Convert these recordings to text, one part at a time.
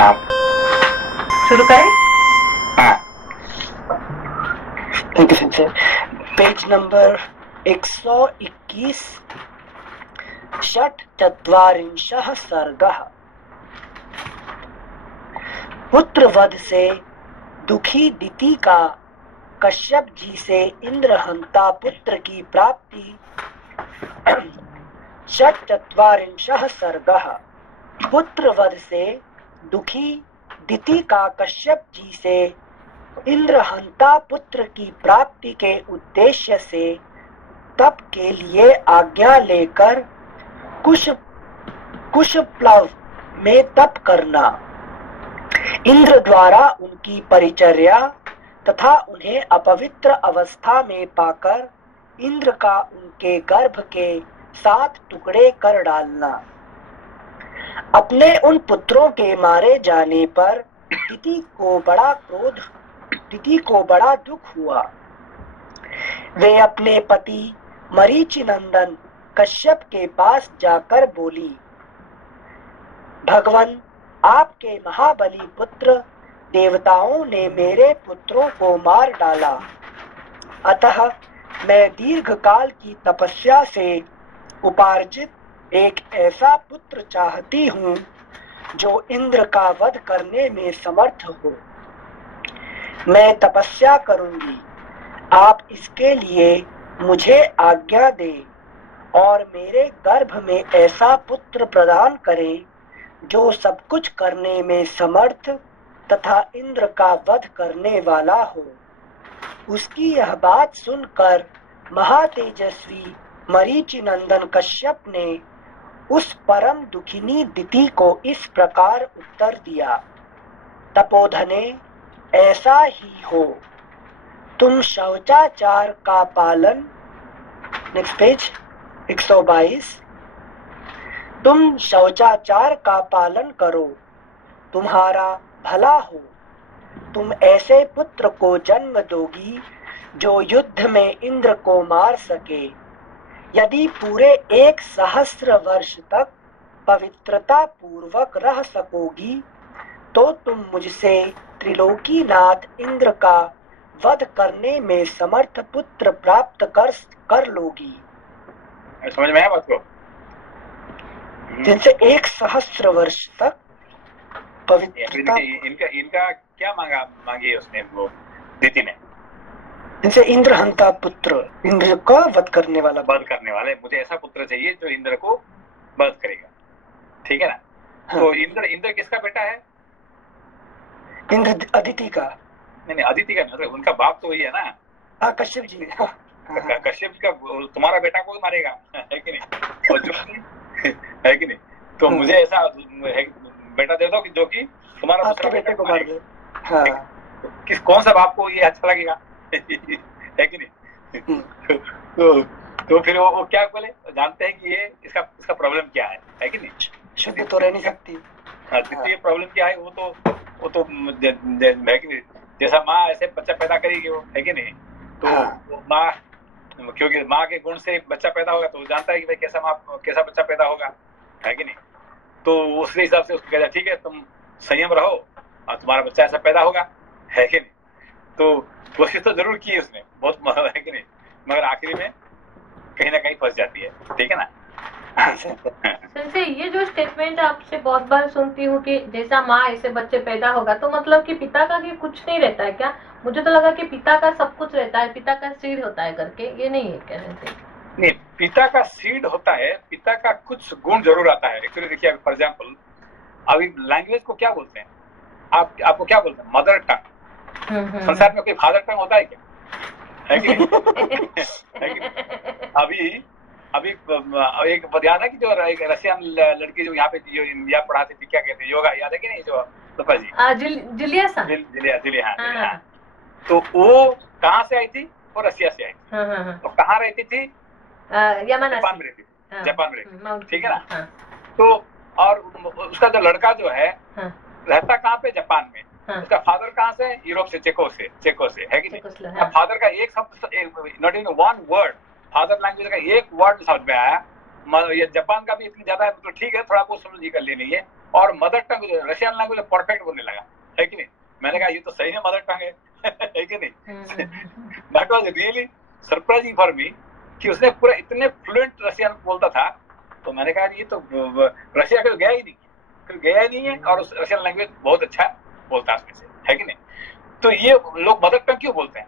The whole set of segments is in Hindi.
प्रणाम। शुरू करें? हाँ। Thank you Sanjay. Page number 121, षट्चत्वारिंशः सर्गः। पुत्रवध से दुखी दिति का कश्यप जी से इंद्रहंता पुत्र की प्राप्ति। षट्चत्वारिंशः सर्गः। पुत्रवध से दुखी दिति का कश्यप जी से इंद्रहंता पुत्र की प्राप्ति के उद्देश्य से तप के लिए आज्ञा लेकर कुशप्लव में तप करना। इंद्र द्वारा उनकी परिचर्या तथा उन्हें अपवित्र अवस्था में पाकर इंद्र का उनके गर्भ के 7 टुकड़े कर डालना। अपने उन पुत्रों के मारे जाने पर दिति को बड़ा दुख हुआ। वे अपने पति मरीचिनंदन कश्यप के पास जाकर बोली, भगवान, आपके महाबली पुत्र देवताओं ने मेरे पुत्रों को मार डाला, अतः मैं दीर्घ काल की तपस्या से उपार्जित एक ऐसा पुत्र चाहती हूँ जो इंद्र का वध करने में समर्थ हो। मैं तपस्या करूंगी, आप इसके लिए मुझे आज्ञा दें और मेरे गर्भ में ऐसा पुत्र प्रदान करें जो सब कुछ करने में समर्थ तथा इंद्र का वध करने वाला हो। उसकी यह बात सुनकर महातेजस्वी मरीचिनंदन कश्यप ने उस परम दुखिनी दिति को इस प्रकार उत्तर दिया, तपोधने, ऐसा ही हो। तुम शौचाचार का पालन, नेक्स्ट पेज 122, तुम शौचाचार का पालन करो, तुम्हारा भला हो। तुम ऐसे पुत्र को जन्म दोगी जो युद्ध में इंद्र को मार सके। यदि पूरे 1 सहस्र वर्ष तक पवित्रता पूर्वक रह सकोगी तो तुम मुझसे त्रिलोकीनाथ इंद्र का वध करने में समर्थ पुत्र प्राप्त कर लोगी। समझ में आया बात को? जिनसे 1 सहस्र वर्ष तक पवित्रता। इनका क्या मांगी है उसने, वो दिति ने? जिनसे इंद्रहंता पुत्र, इंद्र का वध करने वाला, मुझे ऐसा पुत्र चाहिए जो इंद्र को वध करेगा, ठीक है ना? हाँ। तो इंद्र किसका बेटा है? इंद्र अदिति का। नहीं, अदिति का नहीं, उनका बाप तो वही है ना। हाँ, कश्यप जी। हाँ। कश्यप का तुम्हारा बेटा को मारेगा, है कि नहीं? और जो है कि नहीं, तो मुझे ऐसा बेटा दे दो कि जो कि तुम्हारा दूसरा बेटे को मार दे। हाँ। कौन सा बाप को ये अच्छा लगेगा? है कि नहीं? तो फिर वो क्या बोले, जानते हैं कि ये इसका प्रॉब्लम क्या है कि नहीं? शुद्ध तो रह नहीं सकती। द्वितीय प्रॉब्लम क्या है, वो तो है कि नहीं, जैसा माँ ऐसे बच्चा पैदा करेगी वो, है कि नहीं? तो माँ, क्योंकि माँ के गुण से बच्चा पैदा होगा तो जानता है कि भाई कैसा बच्चा पैदा होगा, है कि नहीं? तो उसके हिसाब से उसको कहता है ठीक है, तुम संयम रहो और तुम्हारा बच्चा ऐसा पैदा होगा, है कि नहीं? तो कोशिश तो जरूर की उसने बहुत, है कि नहीं, मगर आखिरी में कहीं ना कहीं फंस जाती है, ठीक है ना? संजय, ये जो स्टेटमेंट आपसे बहुत बार सुनती हूँ कि जैसा माँ ऐसे बच्चे पैदा होगा, तो मतलब कि पिता का कि कुछ नहीं रहता है क्या? मुझे तो लगा कि पिता का सब कुछ रहता है, पिता का सीड होता है करके, ये नहीं है क्या? नहीं, पिता का सीड होता है, पिता का कुछ गुण जरूर आता है। एक्चुअली देखिए, फॉर एग्जाम्पल अभी लैंग्वेज को क्या बोलते हैं? आपको क्या बोलते हैं? Mother tongue. संसार में कोई फादर टंग होता है क्या? है कि नहीं? है कि नहीं? अभी एक याद है कि जो एक रशियन लड़की जो यहाँ पे जो पढ़ाती थी, क्या कहते हैं, योगा, याद है कि नहीं? जो लोपा जी, जुलिया, हाँ। तो वो कहाँ से आई थी? वो रशिया से आई थी। तो कहाँ रहती थी? जापान में रहती थी, जापान में रहती, ठीक है ना? तो और उसका जो लड़का जो है रहता कहाँ पे? जापान में। उसका फादर कहाँ से? यूरोप से, चेको से, है कि नहीं? फादर का एक शब्द, not in one word, father language का एक वर्ड समझ में आया। ये जापान का भी इतनी ज्यादा है तो ठीक है, थोड़ा बहुत समझ कर लेनी है, और mother tongue Russian language perfect बोलने लगा, है कि नहीं। मैंने कहा ये तो सही में मदर टंग है कि नहीं। That was really surprising for me कि उसने पूरा इतने फ्लुएंट रशियन बोलता था। तो मैंने कहा ये तो रशिया का गया ही नहीं है और उस रशियन लैंग्वेज बहुत अच्छा बोलता है उसमें से, है कि नहीं। तो ये लोग मदर टंग क्यों बोलते हैं?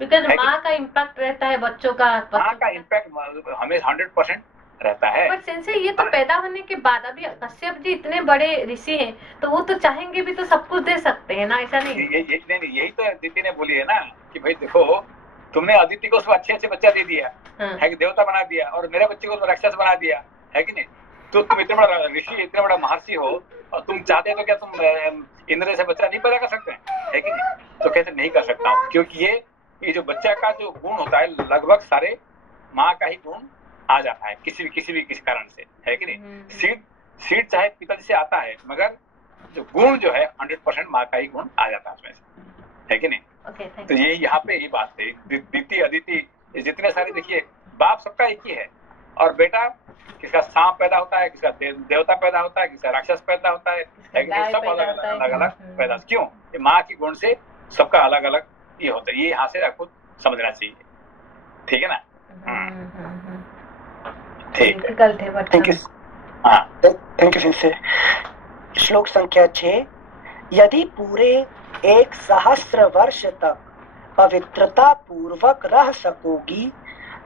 बिकॉज माँ का इम्पैक्ट रहता है बच्चों का, माँ का इम्पैक्ट हमें 100% रहता है। बट सेंसे ये तो पैदा होने के बाद, अभी कश्यप जी इतने बड़े ऋषि हैं तो वो तो चाहेंगे भी तो सब कुछ दे सकते हैं ना, ऐसा नहीं? यही तो अदिति ने बोली है ना कि भाई देखो तुमने अदिति को उसको अच्छे बच्चा दे दिया है कि देवता बना दिया, और मेरे बच्चे को तो राक्षस बना दिया, है कि नहीं। तो तुम इतना बड़ा ऋषि, इतना बड़ा महर्षि हो और तुम चाहते तो क्या तुम इंद्र से बच्चा नहीं पैदा कर सकते है कि नहीं। तो कहते नहीं कर सकता हूँ, क्योंकि ये जो बच्चा का जो गुण होता है लगभग सारे माँ का ही गुण आ जाता है किसी कारण से, है कि नहीं। सीड चाहे पिताजी से आता है, मगर जो गुण जो है 100% माँ का ही गुण आ जाता है उसमें से, है कि नहीं। तो ये यहाँ पे ये बात है, दीति अदिति जितने सारे देखिए बाप सबका एक ही है, और बेटा किसका सांप पैदा होता है, किसका देवता पैदा होता है, किसका राक्षस पैदा होता है कि नहीं। सब अलग अलग पैदा, क्यों? माँ की गुण से सबका अलग अलग ये होता है। ये यहाँ से आपको समझना चाहिए, ठीक है ना। ठीक है, थैंक यू। थैंक यू सिंसे। श्लोक संख्या 6। यदि पूरे 1 सहस्र वर्ष तक पवित्रता पूर्वक रह सकोगी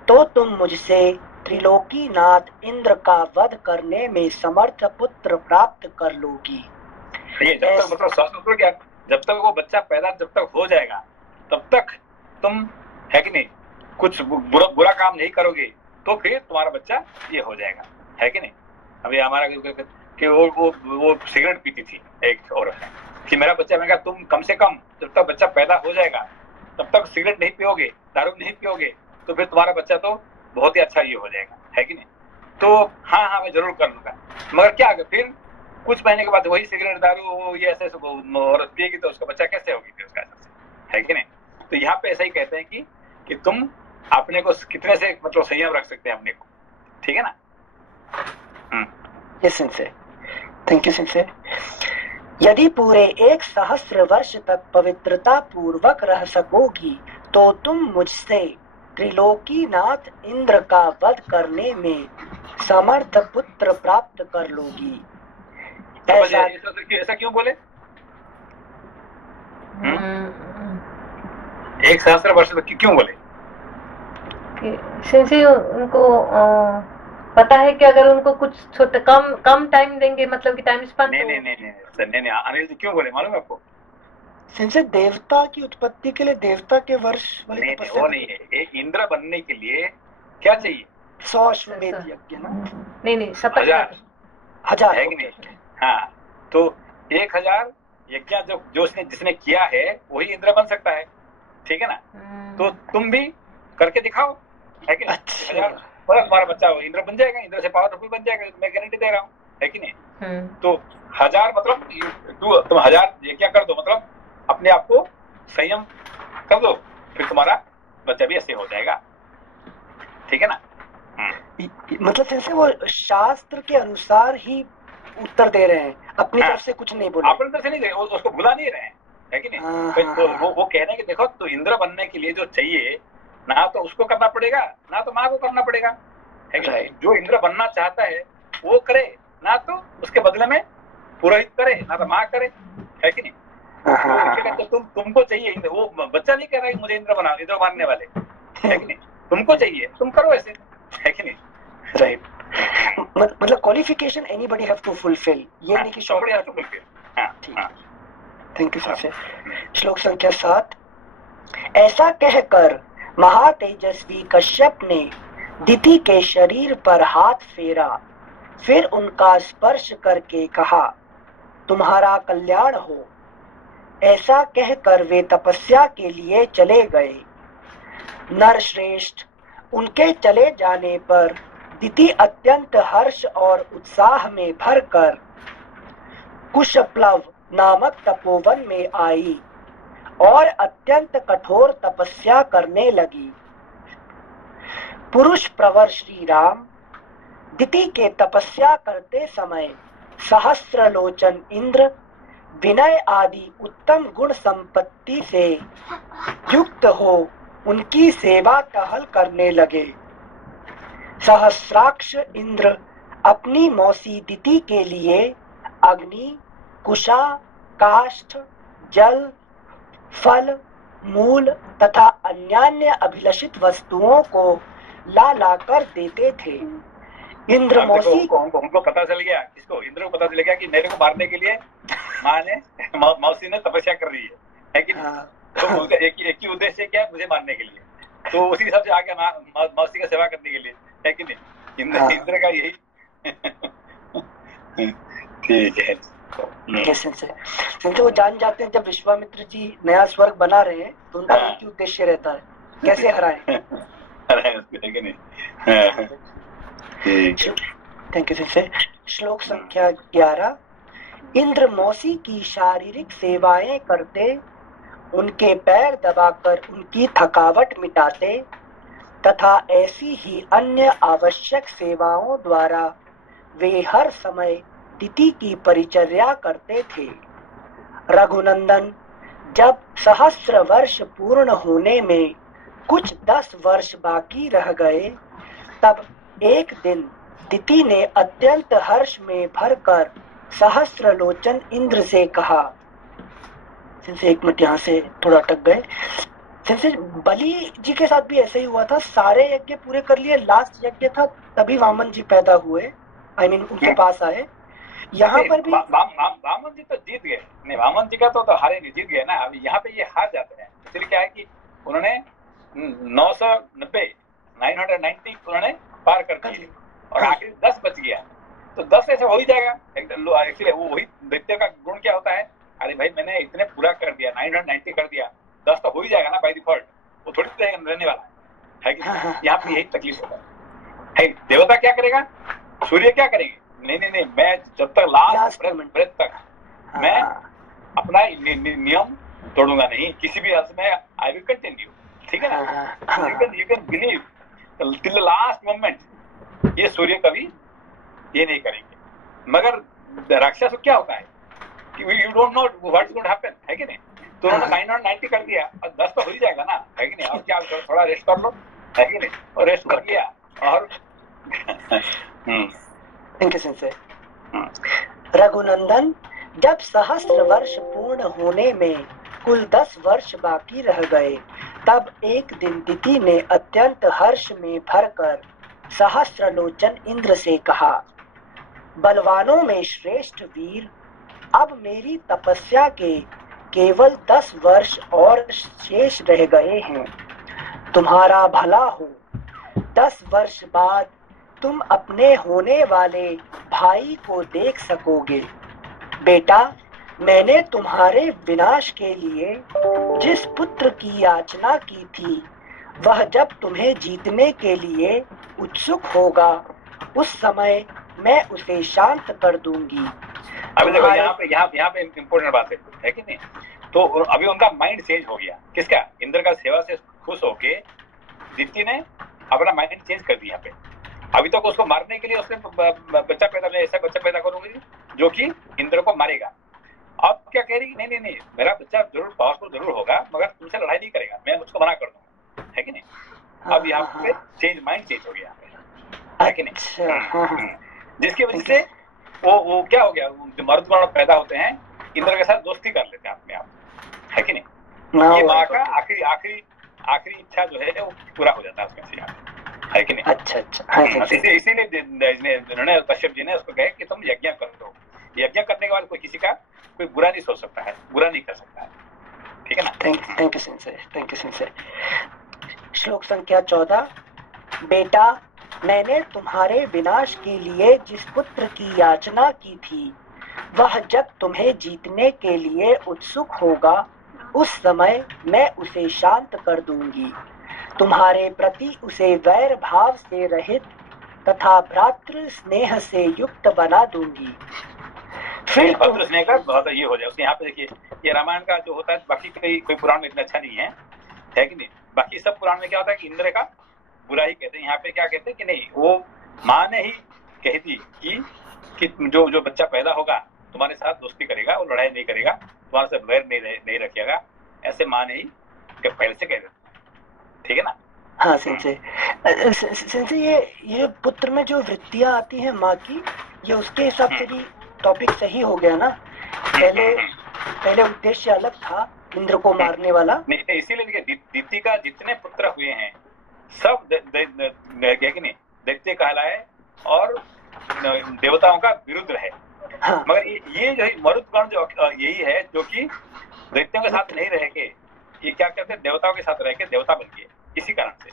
तो तुम मुझसे त्रिलोकीनाथ इंद्र का वध करने में समर्थ पुत्र प्राप्त कर लोगी। ये जब तक मतलब क्या, जब तक वो बच्चा पैदा जब तक हो जाएगा तब तक तुम, है कि नहीं, कुछ बुरा काम नहीं करोगे तो फिर तुम्हारा बच्चा ये हो जाएगा, है कि नहीं। अभी हमारा कि वो सिगरेट पीती थी एक औरत है कि मेरा बच्चा, मैं कहा तुम कम से कम जब तक बच्चा पैदा हो जाएगा तब तक सिगरेट नहीं पियोगे, दारू नहीं पियोगे, तो फिर तुम्हारा बच्चा तो बहुत ही अच्छा ये हो जाएगा, है कि नहीं। तो हाँ मैं जरूर कर लूंगा, मगर क्या फिर कुछ महीने के बाद वही सिगरेट दारू ये ऐसे औरत पिएगी तो उसका बच्चा कैसे होगी फिर उसका, है कि नहीं। तो यहाँ पे ऐसा ही कहते हैं कि तुम अपने को कितने से मतलब संयम रख सकते हैं अपने को, ठीक है ना। यस सिंसे, थैंक यू सिंसे। यदि पूरे 1 सहस्र वर्ष तक पवित्रता पूर्वक रह सकोगी तो तुम मुझसे त्रिलोकीनाथ इंद्र का वध करने में समर्थ पुत्र प्राप्त कर लोगी। ऐसा क्यों बोले? 1 सहस्र वर्ष तक क्यों बोले? सिंसे उनको पता है कि अगर उनको कुछ छोटे कम टाइम देंगे, मतलब कि टाइम स्पेंड। नहीं अनिल जी क्यों बोले मालूम है आपको? सिंसे देवता की उत्पत्ति के लिए देवता के वर्ष वाली वो नहीं है। एक इंद्र बनने के लिए क्या चाहिए? 100 अश्वमेध यज्ञ ना? नहीं 1000 है कि नहीं। हाँ, तो 1000 यज्ञ जो जिसने किया है वही इंद्र बन सकता है, ठीक है ना। तो तुम भी करके दिखाओ, है कि नहीं। अच्छा, तुम्हारा बच्चा इंद्र बन जाएगा, इंद्र से पावरफुल बन जाएगा, मैं गारंटी दे रहा हूँ, है कि नहीं। तो 1000 मतलब तुम 1000 यज्ञ कर दो, मतलब अपने आप को संयम कर दो, फिर तुम्हारा बच्चा भी ऐसे हो जाएगा, ठीक है ना। मतलब जैसे वो शास्त्र के अनुसार ही उत्तर दे रहे हैं, अपनी तरफ से कुछ नहीं बोल रहे, अपनी तरफ से नहीं दे, उसको भुला नहीं रहे हैं, है कि नहीं। तो वो कह रहे हैं कि देखो, तो इंद्र बनने के लिए जो चाहिए ना तो उसको करना पड़ेगा ना तो माँ को करना पड़ेगा, है कि नहीं। जो इंद्र बनना चाहता है वो करे, ना तो उसके बदले में पुरोहित करे, ना तो माँ करे, है कि नहीं। तो तुमको चाहिए, वो बच्चा नहीं कह रहा है मुझे इंद्र बनाओ, इंद्र मानने वाले, है कि नहीं। तुमको चाहिए, तुम करो ऐसे, है कि नहीं। राइट, मतलब qualification anybody have to fulfil, ये नहीं कि शॉर्ट हैव टू फुलफिल। ठीक है, थैंक यू सर। श्लोक संख्या 7। ऐसा कहकर महातेजस्वी कश्यप ने दिति के शरीर पर हाथ फेरा, फिर उनका स्पर्श करके कहा, तुम्हारा कल्याण हो। ऐसा कहकर वे तपस्या के लिए चले गए। नरश्रेष्ठ, उनके चले जाने पर दिति अत्यंत हर्ष और उत्साह में भरकर कुशप्लव नामक तपोवन में आई और अत्यंत कठोर तपस्या करने लगी। पुरुष प्रवर श्री राम दिति के तपस्या करते समय सहस्रलोचन इंद्र विनय आदि उत्तम गुण संपत्ति से युक्त हो उनकी सेवा टहल करने लगे। सहस्राक्ष इंद्र अपनी मौसी दिति के लिए अग्नि, कुशा, काष्ठ, जल, फल, मूल तथा अन्यान्य अभिलषित वस्तुओं को ला ला कर देते थे। इंद्र मौसी उनको पता चल गया, किसको? इंद्र को पता चल गया कि मेरे को मारने के लिए माँ ने मौसी ने तपस्या कर रही है कि नहीं? तो एक ही उद्देश्य क्या है, मुझे मारने के लिए। तो उसी हिसाब से आ गया मौसी का सेवा करने के लिए, है कि नहीं? इंद्र का यही ठीक है। तो वो जान जाते हैं जब विश्वामित्र जी नया स्वर्ग बना रहे हैं तो उनका मुख्य उद्देश्य रहता है कैसे हराए। Thank you sir. श्लोक संख्या 11। इंद्र मौसी की शारीरिक सेवाएं करते, उनके पैर दबाकर उनकी थकावट मिटाते तथा ऐसी ही अन्य आवश्यक सेवाओं द्वारा वे हर समय दिति की परिचर्या करते थे। रघुनंदन, जब सहस्र वर्ष पूर्ण होने में कुछ 10 वर्ष बाकी रह गए, तब एक दिन दिति ने अत्यंत हर्ष में भरकर सहस्रलोचन इंद्र से कहा। एक मिनट यहाँ से थोड़ा अटक गए। बलि जी के साथ भी ऐसे ही हुआ था, सारे यज्ञ पूरे कर लिए, लास्ट यज्ञ था तभी वामन जी पैदा हुए, उनके पास आए। यहाँ पर भी वामन जी तो जीत गए, नहीं वामन जी का तो हारे नहीं, जीत गए ना। अभी यहाँ पे ये हार जाते हैं, इसलिए क्या है कि उन्होंने 990 उन्होंने पार कर दिए और आखिरी 10 बच गया। तो 10 ऐसे हो ही जाएगा एक्चुअली। वो वही दैत्य का गुण क्या होता है, अरे भाई मैंने इतने पूरा कर दिया, 990 कर दिया, 10 तो हो ही जाएगा ना बाय डिफॉल्ट, वो थोड़ी रहने वाला है कि यहाँ पे यही तकलीफ होता है। देवता क्या करेगा, सूर्य क्या करेंगे, नहीं मैं जब तक लास्ट ब्रेथ तक मैं अपना नियम तोड़ूंगा नहीं, किसी भी अर्थ में आई विल कंटिन्यू, ठीक है ना। You can believe till the last moment ये सूर्य कभी ये नहीं करेंगे। मगर राक्षस को क्या होता है कि you don't know what is going to happen, है कि नहीं। तो उन्होंने 990 कर दिया और 10 तो हो ही जाएगा ना, है कि नहीं। अब क्या थोड़ा रेस्ट कर लो, है कि नहीं, और रेस्ट कर लिया और रघुनंदन, जब सहस्र वर्ष पूर्ण होने में कुल 10 वर्ष बाकी रह गए, तब एक दिन दिति ने अत्यंत हर्ष में भरकर सहस्रलोचन इंद्र से कहा, बलवानों में श्रेष्ठ वीर, अब मेरी तपस्या के केवल 10 वर्ष और शेष रह गए हैं। तुम्हारा भला हो, 10 वर्ष बाद तुम अपने होने वाले भाई को देख सकोगे। बेटा, मैंने तुम्हारे विनाश के लिए जिस पुत्र की याचना की थी, वह जब तुम्हें जीतने के लिए उत्सुक होगा, उस समय मैं उसे शांत कर दूंगी। अभी देखो यहाँ पे इम्पोर्टेंट बात है कि नहीं। तो अभी उनका माइंड चेंज हो गया, किसका, इंद्र का सेवा से खुश होके दिति ने अपना माइंड चेंज कर दिया। पे अभी तक उसको मारने के लिए उसने बच्चा पैदा, ऐसा बच्चा पैदा करूंगी जो कि इंद्र को मारेगा। अब क्या कह रही, नहीं मेरा बच्चा जरूर पावरफुल जरूर होगा, मगर तुमसे लड़ाई नहीं करेगा, मैं उसको मना कर दूंगा, है कि नहीं। अब यहाँ पे चेंज, माइंड चेंज हो गया, है कि नहीं। जिसकी वजह से वो क्या हो गया, जो मर्द पैदा होते हैं इंद्र के साथ दोस्ती कर लेते हैं अपने आप, है कि नहीं। ये माँ का आखिरी इच्छा जो है वो पूरा हो जाता है उसमें से, है कि नहीं। अच्छा। इसीलिए उन्होंने कश्यप जी ने उसको कहे कि तुम यज्ञ कर दो। यज्ञ करने के बाद कोई किसी का कोई बुरा नहीं सोच सकता है, बुरा नहीं कर सकता है, ठीक है ना। Thank you sir. श्लोक संख्या 14। बेटा, मैंने तुम्हारे विनाश के लिए जिस पुत्र की याचना की थी, वह जब तुम्हें जीतने के लिए उत्सुक होगा, उस समय मैं उसे शांत कर दूंगी। तुम्हारे प्रति उसे वैर भाव से रहित तथा भ्रातृ स्नेह से युक्त बना दूंगी। फिर भ्रातृ स्नेह का बहुत ये हो जाए उसके। यहाँ पे देखिए, ये रामायण का जो होता है, बाकी कोई पुराण में इतना अच्छा नहीं है कि नहीं। बाकी सब पुराण में क्या होता है कि इंद्र का बुरा ही कहते हैं। यहाँ पे क्या कहते हैं कि नहीं, वो माँ ने ही कहती कि कि जो जो बच्चा पैदा होगा तुम्हारे साथ दोस्ती करेगा, वो लड़ाई नहीं करेगा, तुम्हारे साथ वैर नहीं रखेगा, ऐसे माँ ने ही पहले से कह दिया, ठीक है ना। हाँ सिंसे ये पुत्र में जो वृत्तियां आती हैं माँ की, ये उसके हिसाब से भी टॉपिक सही हो गया ना। पहले उद्देश्य अलग था, इंद्र को मारने वाला। नहीं, इसीलिए देखिए दीति का जितने पुत्र हुए हैं सब दैत्य कहलाए और देवताओं का विरुद्ध है। हाँ। मगर ये जो मरुदगण जो यही है जो कि दैत्यों के साथ नहीं रह के ये क्या कहते हैं, देवताओं के साथ रह के देवता बन गए। इसी कारण से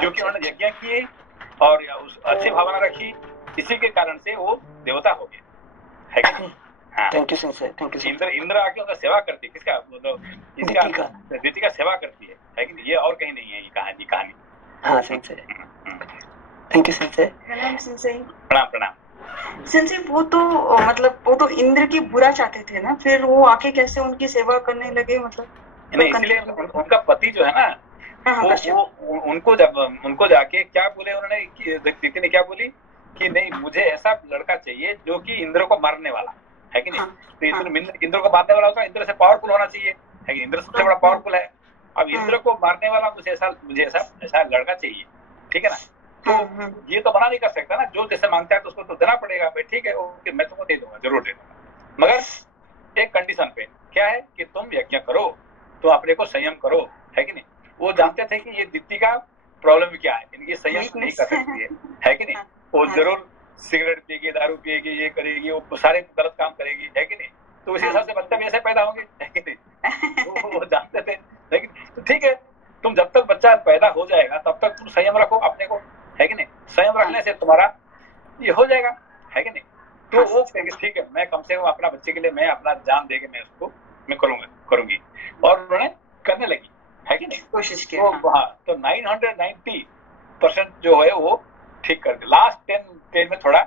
जो कि उन्होंने यज्ञ किए और उस अच्छी भावना रखी, इसी के कारण से वो देवता हो गए, है कि नहीं। हाँ, thank you sir, thank you. Indra आके उनका सेवा करती है, किसका मतलब इसका दीति का सेवा करती है कि नहीं, ये और कहीं नहीं है ये कहानी। हाँ सर, थैंक यू सर। प्रणाम प्रणाम। सिंसे वो तो मतलब वो तो इंद्र की बुरा चाहते थे ना, फिर वो आके कैसे उनकी सेवा करने लगे, मतलब नहीं, इसलिए उनका पति जो है ना वो उनको जाके क्या बोले उन्होंने, दीति ने क्या बोली कि नहीं मुझे ऐसा लड़का चाहिए जो कि इंद्र को मारने वाला है कि नहीं। तो इंद्र को मारने वाला होगा, इंद्र से पावरफुल होना चाहिए, है कि इंद्र सबसे बड़ा पावरफुल है। अब इंद्र को मारने वाला मुझे ऐसा लड़का चाहिए, ठीक है ना। तो ये तो मना नहीं कर सकता ना, जो जैसे मांगता है तो उसको तो देना पड़ेगा। भाई ठीक है, ओके, मैं तुमको दे दूंगा, जरूर दे दूंगा, मगर एक कंडीशन पे। क्या है कि तुम यज्ञ करो, तो अपने को संयम करो, है कि नहीं। वो जानते थे कि ये दीप्ति का प्रॉब्लम क्या है, ये संयम नहीं कर सकती है कि नहीं। वो जरूर सिगरेट पिएगी, दारू पिएगी, ये करेगी, वो सारे गलत काम करेगी, है कि नहीं। तो उसी हिसाब से बच्चा भी ऐसे पैदा होंगे, है कि नहीं। वो जानते थे, लेकिन ठीक है, तुम जब तक बच्चा पैदा हो जाएगा तब तक तुम संयम रखो अपने को, है कि नहीं। संयम रखने से तुम्हारा ये हो जाएगा, है कि नहीं। तो वो ठीक है, मैं कम से कम अपना बच्चे के लिए मैं अपना जान दे के मैं उसको मैं करूंगी, और उन्होंने करने लगी, है कि नहीं, कोशिश की। हाँ, तो 990% जो है वो ठीक कर दिया। लास्ट 10 में थोड़ा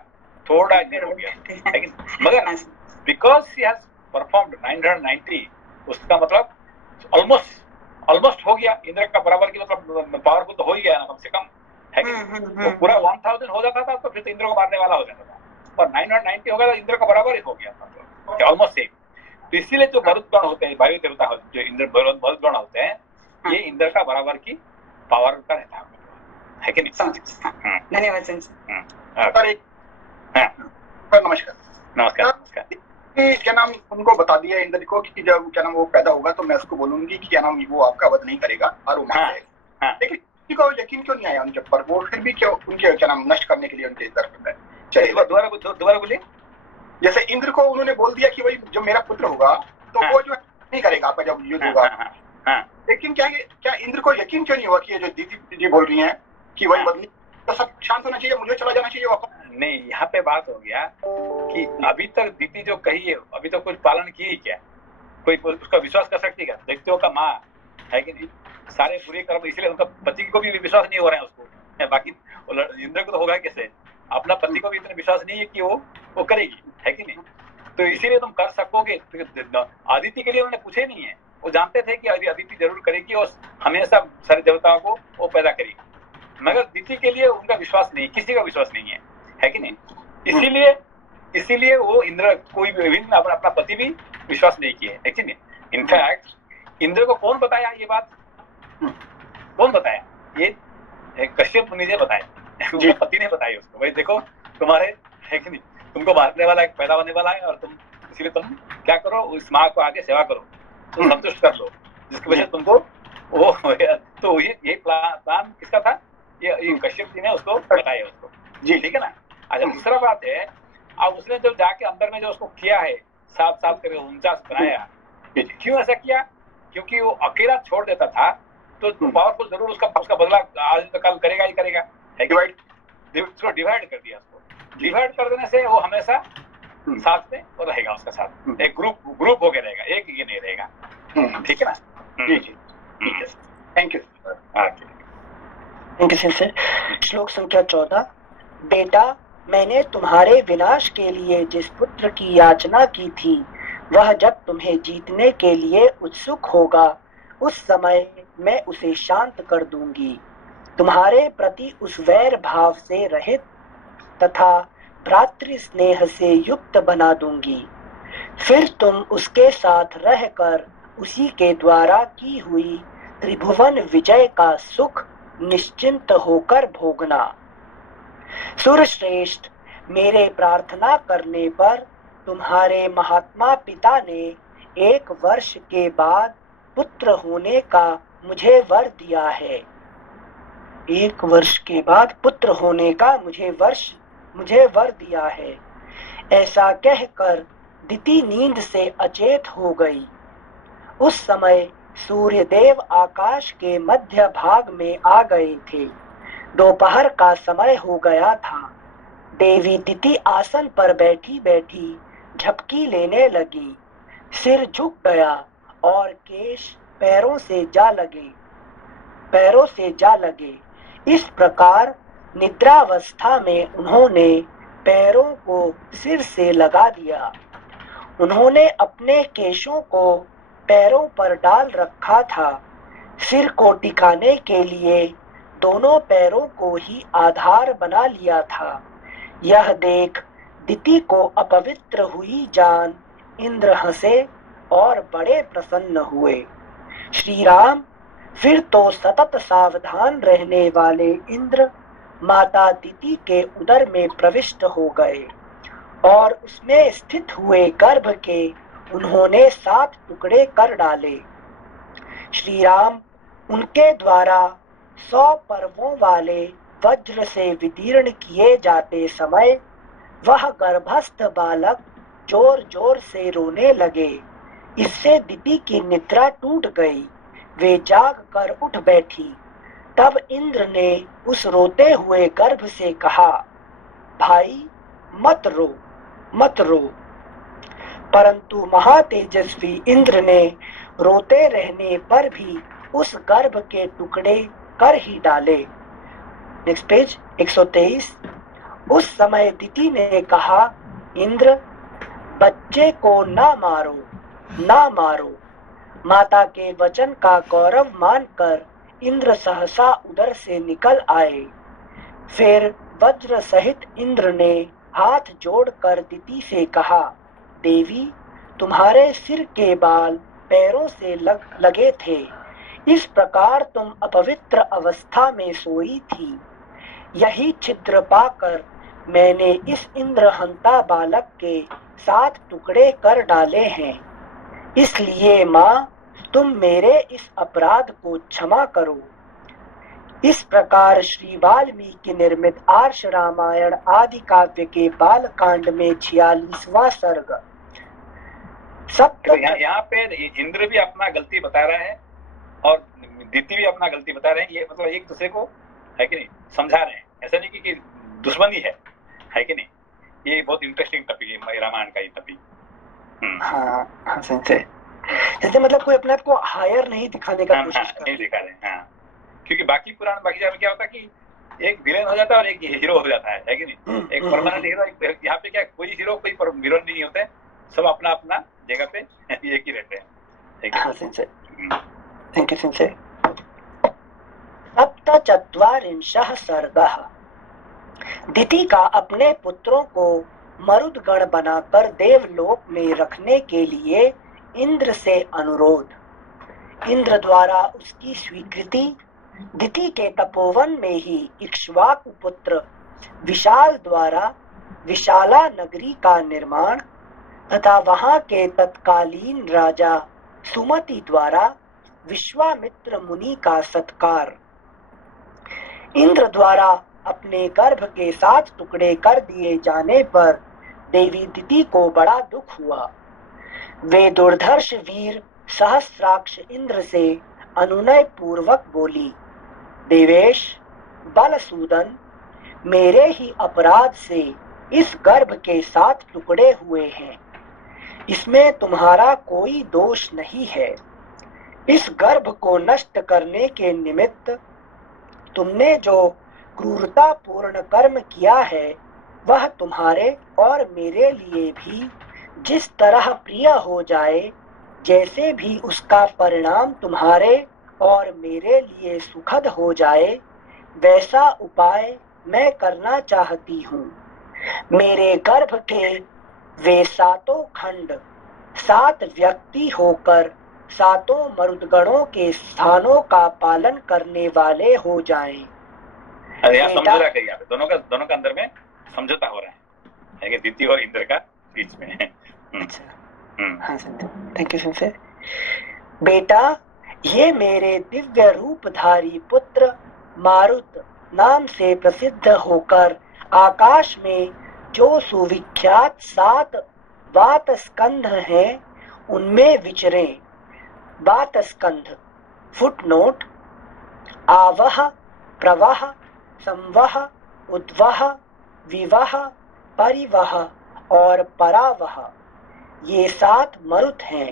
हो गया, है कि नहीं। मगर बिकॉज शी हैज परफॉर्म्ड 990, उसका मतलब ऑलमोस्ट हो गया, इंद्र का बराबर की मतलब पावरफुल तो हो ही गया ना कम से कम, है कि नहीं। तो पूरा 1000 हो जाता था तो फिर तो इंद्र को मारने वाला हो जाता था, और 990 हो गया तो इंद्र का बराबर ही हो गया, मतलब ऑलमोस्ट सेम। तो इसीलिए जो मरुदगण होते हैं, वायु देवता जो इंद्र मरुदगण होते हैं, ये इंद्र का बराबर की पावर का रहता है कि नहीं। धन्यवाद सर। नमस्कार। क्या नाम उनको बता दिया इंद्र को कि जब क्या नाम वो पैदा होगा तो मैं उसको बोलूंगी कि क्या नाम वो आपका वध नहीं करेगा और वो मान जाएगा। लेकिन किसी को यकीन क्यों नहीं आया उनके ऊपर, वो फिर भी क्यों उनके क्या नाम नष्ट करने के लिए उनके तरफ है। चलिए दोबारा बोलिए। जैसे इंद्र को उन्होंने बोल दिया कि भाई जो मेरा पुत्र होगा तो वो जो नहीं करेगा आपका जब युद्ध होगा, लेकिन क्या इंद्र को यकीन क्यों नहीं हुआ कि ये जो दीदी जी बोल रही हैं कि वही बदली, तो सब शांत होना चाहिए, मुझे चला जाना चाहिए वापस। नहीं, यहाँ पे बात हो गया कि अभी तक दीदी जो कही है अभी तो कुछ पालन की ही क्या, कोई उसका विश्वास कर सकती क्या। दैत्यों का माँ है कि नहीं, सारे बुरे कर्म, इसलिए उनका पति को भी विश्वास नहीं हो रहा है उसको, बाकी इंद्र को तो होगा कैसे, अपना पति को भी इतना विश्वास नहीं है कि वो करेगी, है कि नहीं। तो इसीलिए तुम कर सकोगे। आदित्य के लिए उन्होंने पूछे नहीं है, वो जानते थे कि आदित्य जरूर करेगी और हमेशा सारे देवताओं को वो पैदा करेगी, मगर दीति के लिए उनका विश्वास नहीं, किसी का विश्वास नहीं है कि नहीं। इसीलिए वो इंद्र कोई भी अपना पति भी विश्वास नहीं किए, है कि नहीं। इनफैक्ट इंद्र को कौन बताया ये बात, कौन बताया, ये कश्यप मुनि ने बताया, पति ने बताया उसको, भाई देखो तुम्हारे, है कि नहीं, तुमको मारने वाला एक पैदा होने वाला है और तुम इसलिए तुम क्या करो, उस माँ को आगे सेवा करो, तुम संतुष्ट कर लो, जिसकी वजह से तुमको वो तो ये प्लान किसका था, ये कश्यप जी ने उसको बताया उसको जी, ठीक है ना। अच्छा, दूसरा बात है, अब उसने जब जाके अंदर में जो उसको किया है 7 साल करके 49 बनाया, क्यों ऐसा किया, क्योंकि वो अकेला छोड़ देता था तो पावरफुल जरूर उसका बदला आज तो कल करेगा ही करेगा, है कि उसको डिवाइड कर दिया। उसको डिवाइड कर देने से वो हमेशा साथ में वो रहेगा, उसका साथ एक ग्रुप होके रहेगा, एक ये नहीं रहेगा, ठीक है ना। जी जी, ठीक है, thank you. Thank you sir. श्लोक संख्या 14। बेटा, मैंने तुम्हारे विनाश के लिए जिस पुत्र की याचना की थी, वह जब तुम्हें जीतने के लिए उत्सुक होगा उस समय मैं उसे शांत कर दूंगी। तुम्हारे प्रति उस वैर भाव से रहित तथा भ्रातृ स्नेह से युक्त बना दूंगी। फिर तुम उसके साथ रहकर उसी के द्वारा की हुई त्रिभुवन विजय का सुख निश्चिंत होकर भोगना। सुरश्रेष्ठ, मेरे प्रार्थना करने पर तुम्हारे महात्मा पिता ने 1 वर्ष के बाद पुत्र होने का मुझे वर दिया है। 1 वर्ष के बाद पुत्र होने का मुझे वर दिया है। ऐसा कहकर दिति नींद से अचेत हो गई। उस समय सूर्यदेव आकाश के मध्य भाग में आ गए थे। दोपहर का समय हो गया था। देवी दिति आसन पर बैठी बैठी झपकी लेने लगी। सिर झुक गया और केश पैरों से जा लगे। इस प्रकार निद्रावस्था में उन्होंने पैरों को सिर से लगा दिया। उन्होंने अपने केशों को पैरों पर डाल रखा था। सिर को टिकाने के लिए दोनों पैरों को ही आधार बना लिया था। यह देख दिति को अपवित्र हुई जान इंद्र हंसे और बड़े प्रसन्न हुए। श्री राम फिर तो सतत सावधान रहने वाले इंद्र माता दिति के उदर में प्रविष्ट हो गए और उसमें स्थित हुए गर्भ के उन्होंने 7 टुकड़े कर डाले। श्री राम उनके द्वारा 100 पर्वों वाले वज्र से विदीर्ण किए जाते समय वह गर्भस्थ बालक जोर जोर से रोने लगे। इससे दिति की निद्रा टूट गई। वे जाग कर उठ बैठी। तब इंद्र ने उस रोते हुए गर्भ से कहा, भाई मत रो। परंतु महातेजस्वी इंद्र ने रोते रहने पर भी उस गर्भ के टुकड़े कर ही डाले। Next page 123। उस समय दिति ने कहा, इंद्र, बच्चे को ना मारो। माता के वचन का गौरव मानकर इंद्र सहसा उदर से निकल आए। फिर वज्र सहित इंद्र ने हाथ जोड़कर दिति से कहा, देवी, तुम्हारे सिर के बाल पैरों से लगे थे। इस प्रकार तुम अपवित्र अवस्था में सोई थी। यही छिद्र पाकर मैंने इस इंद्रहंता बालक के 7 टुकड़े कर डाले हैं। इसलिए माँ, तुम मेरे इस अपराध को क्षमा करो। इस प्रकार श्री वाल्मीकि निर्मित आर्ष रामायण आदि काव्य के बाल कांड में 46वां सर्ग। तो यहाँ पे इंद्र भी अपना गलती बता रहा है और दिति भी अपना गलती बता रहे हैं। ये मतलब एक दूसरे को है कि नहीं समझा रहे हैं। ऐसा नहीं कि दुश्मनी है कि नहीं। ये बहुत इंटरेस्टिंग टॉपिक है रामायण का ये टॉपिक। हाँ जैसे मतलब कोई अपने आप को हायर नहीं दिखाने का कोशिश कर नहीं दिखा रहे हैं। क्योंकि बाकी पुराण बाकी जगह क्या होता है कि एक विलेन हो जाता है और एक हीरो हो जाता है कि नहीं। एक परमानेंट हीरो। यहाँ पे क्या कोई हीरो कोई विलेन नहीं होते, सब अपना अपना जगह पे एक ही रहते हैं। Thank you सिंसे। सप्तचत्वारिंशः सर्गः। दिति का अपने पुत्रों को मरुदगण बनाकर देवलोक में रखने के लिए इंद्र से अनुरोध। इंद्र द्वारा उसकी स्वीकृति। दिति के तपोवन में ही इक्ष्वाकु पुत्र विशाल द्वारा विशाला नगरी का निर्माण तथा वहां के तत्कालीन राजा सुमति द्वारा विश्वामित्र मुनि का सत्कार। इंद्र द्वारा अपने गर्भ के 7 टुकड़े कर दिए जाने पर देवी दिति को बड़ा दुख हुआ। वे दुर्धर्ष वीर सहस्राक्ष इंद्र से अनुनय पूर्वक बोली, देवेश बलसूदन, मेरे ही अपराध से इस गर्भ के 7 टुकड़े हुए हैं। इसमें तुम्हारा कोई दोष नहीं है। इस गर्भ को नष्ट करने के निमित्त तुमने जो क्रूरता पूर्ण कर्म किया है वह तुम्हारे और मेरे लिए भी जिस तरह प्रिय हो जाए, जैसे भी उसका परिणाम तुम्हारे और मेरे लिए सुखद हो जाए, वैसा उपाय मैं करना चाहती हूँ। मेरे गर्भ के वे सातों खंड 7 व्यक्ति होकर 7 मरुदगणों के स्थानों का पालन करने वाले हो जाएं। अरे यहाँ समझौता करिए, आप दोनों का अंदर में समझौता हो रहा है कि दिति और इंद्र का बीच में। अच्छा, हाँ सर, थैंक यू सर। बेटा, ये मेरे दिव्य रूपधारी पुत्र मारुत नाम से प्रसिद्ध होकर आकाश में जो सुविख्यात 7 वात स्कंध हैं उनमें विचरे। वात स्कंध फुटनोट: आवह, प्रवाह, संवह, उद्वह, विवाह, परिवह और परावह, ये 7 मरुत हैं।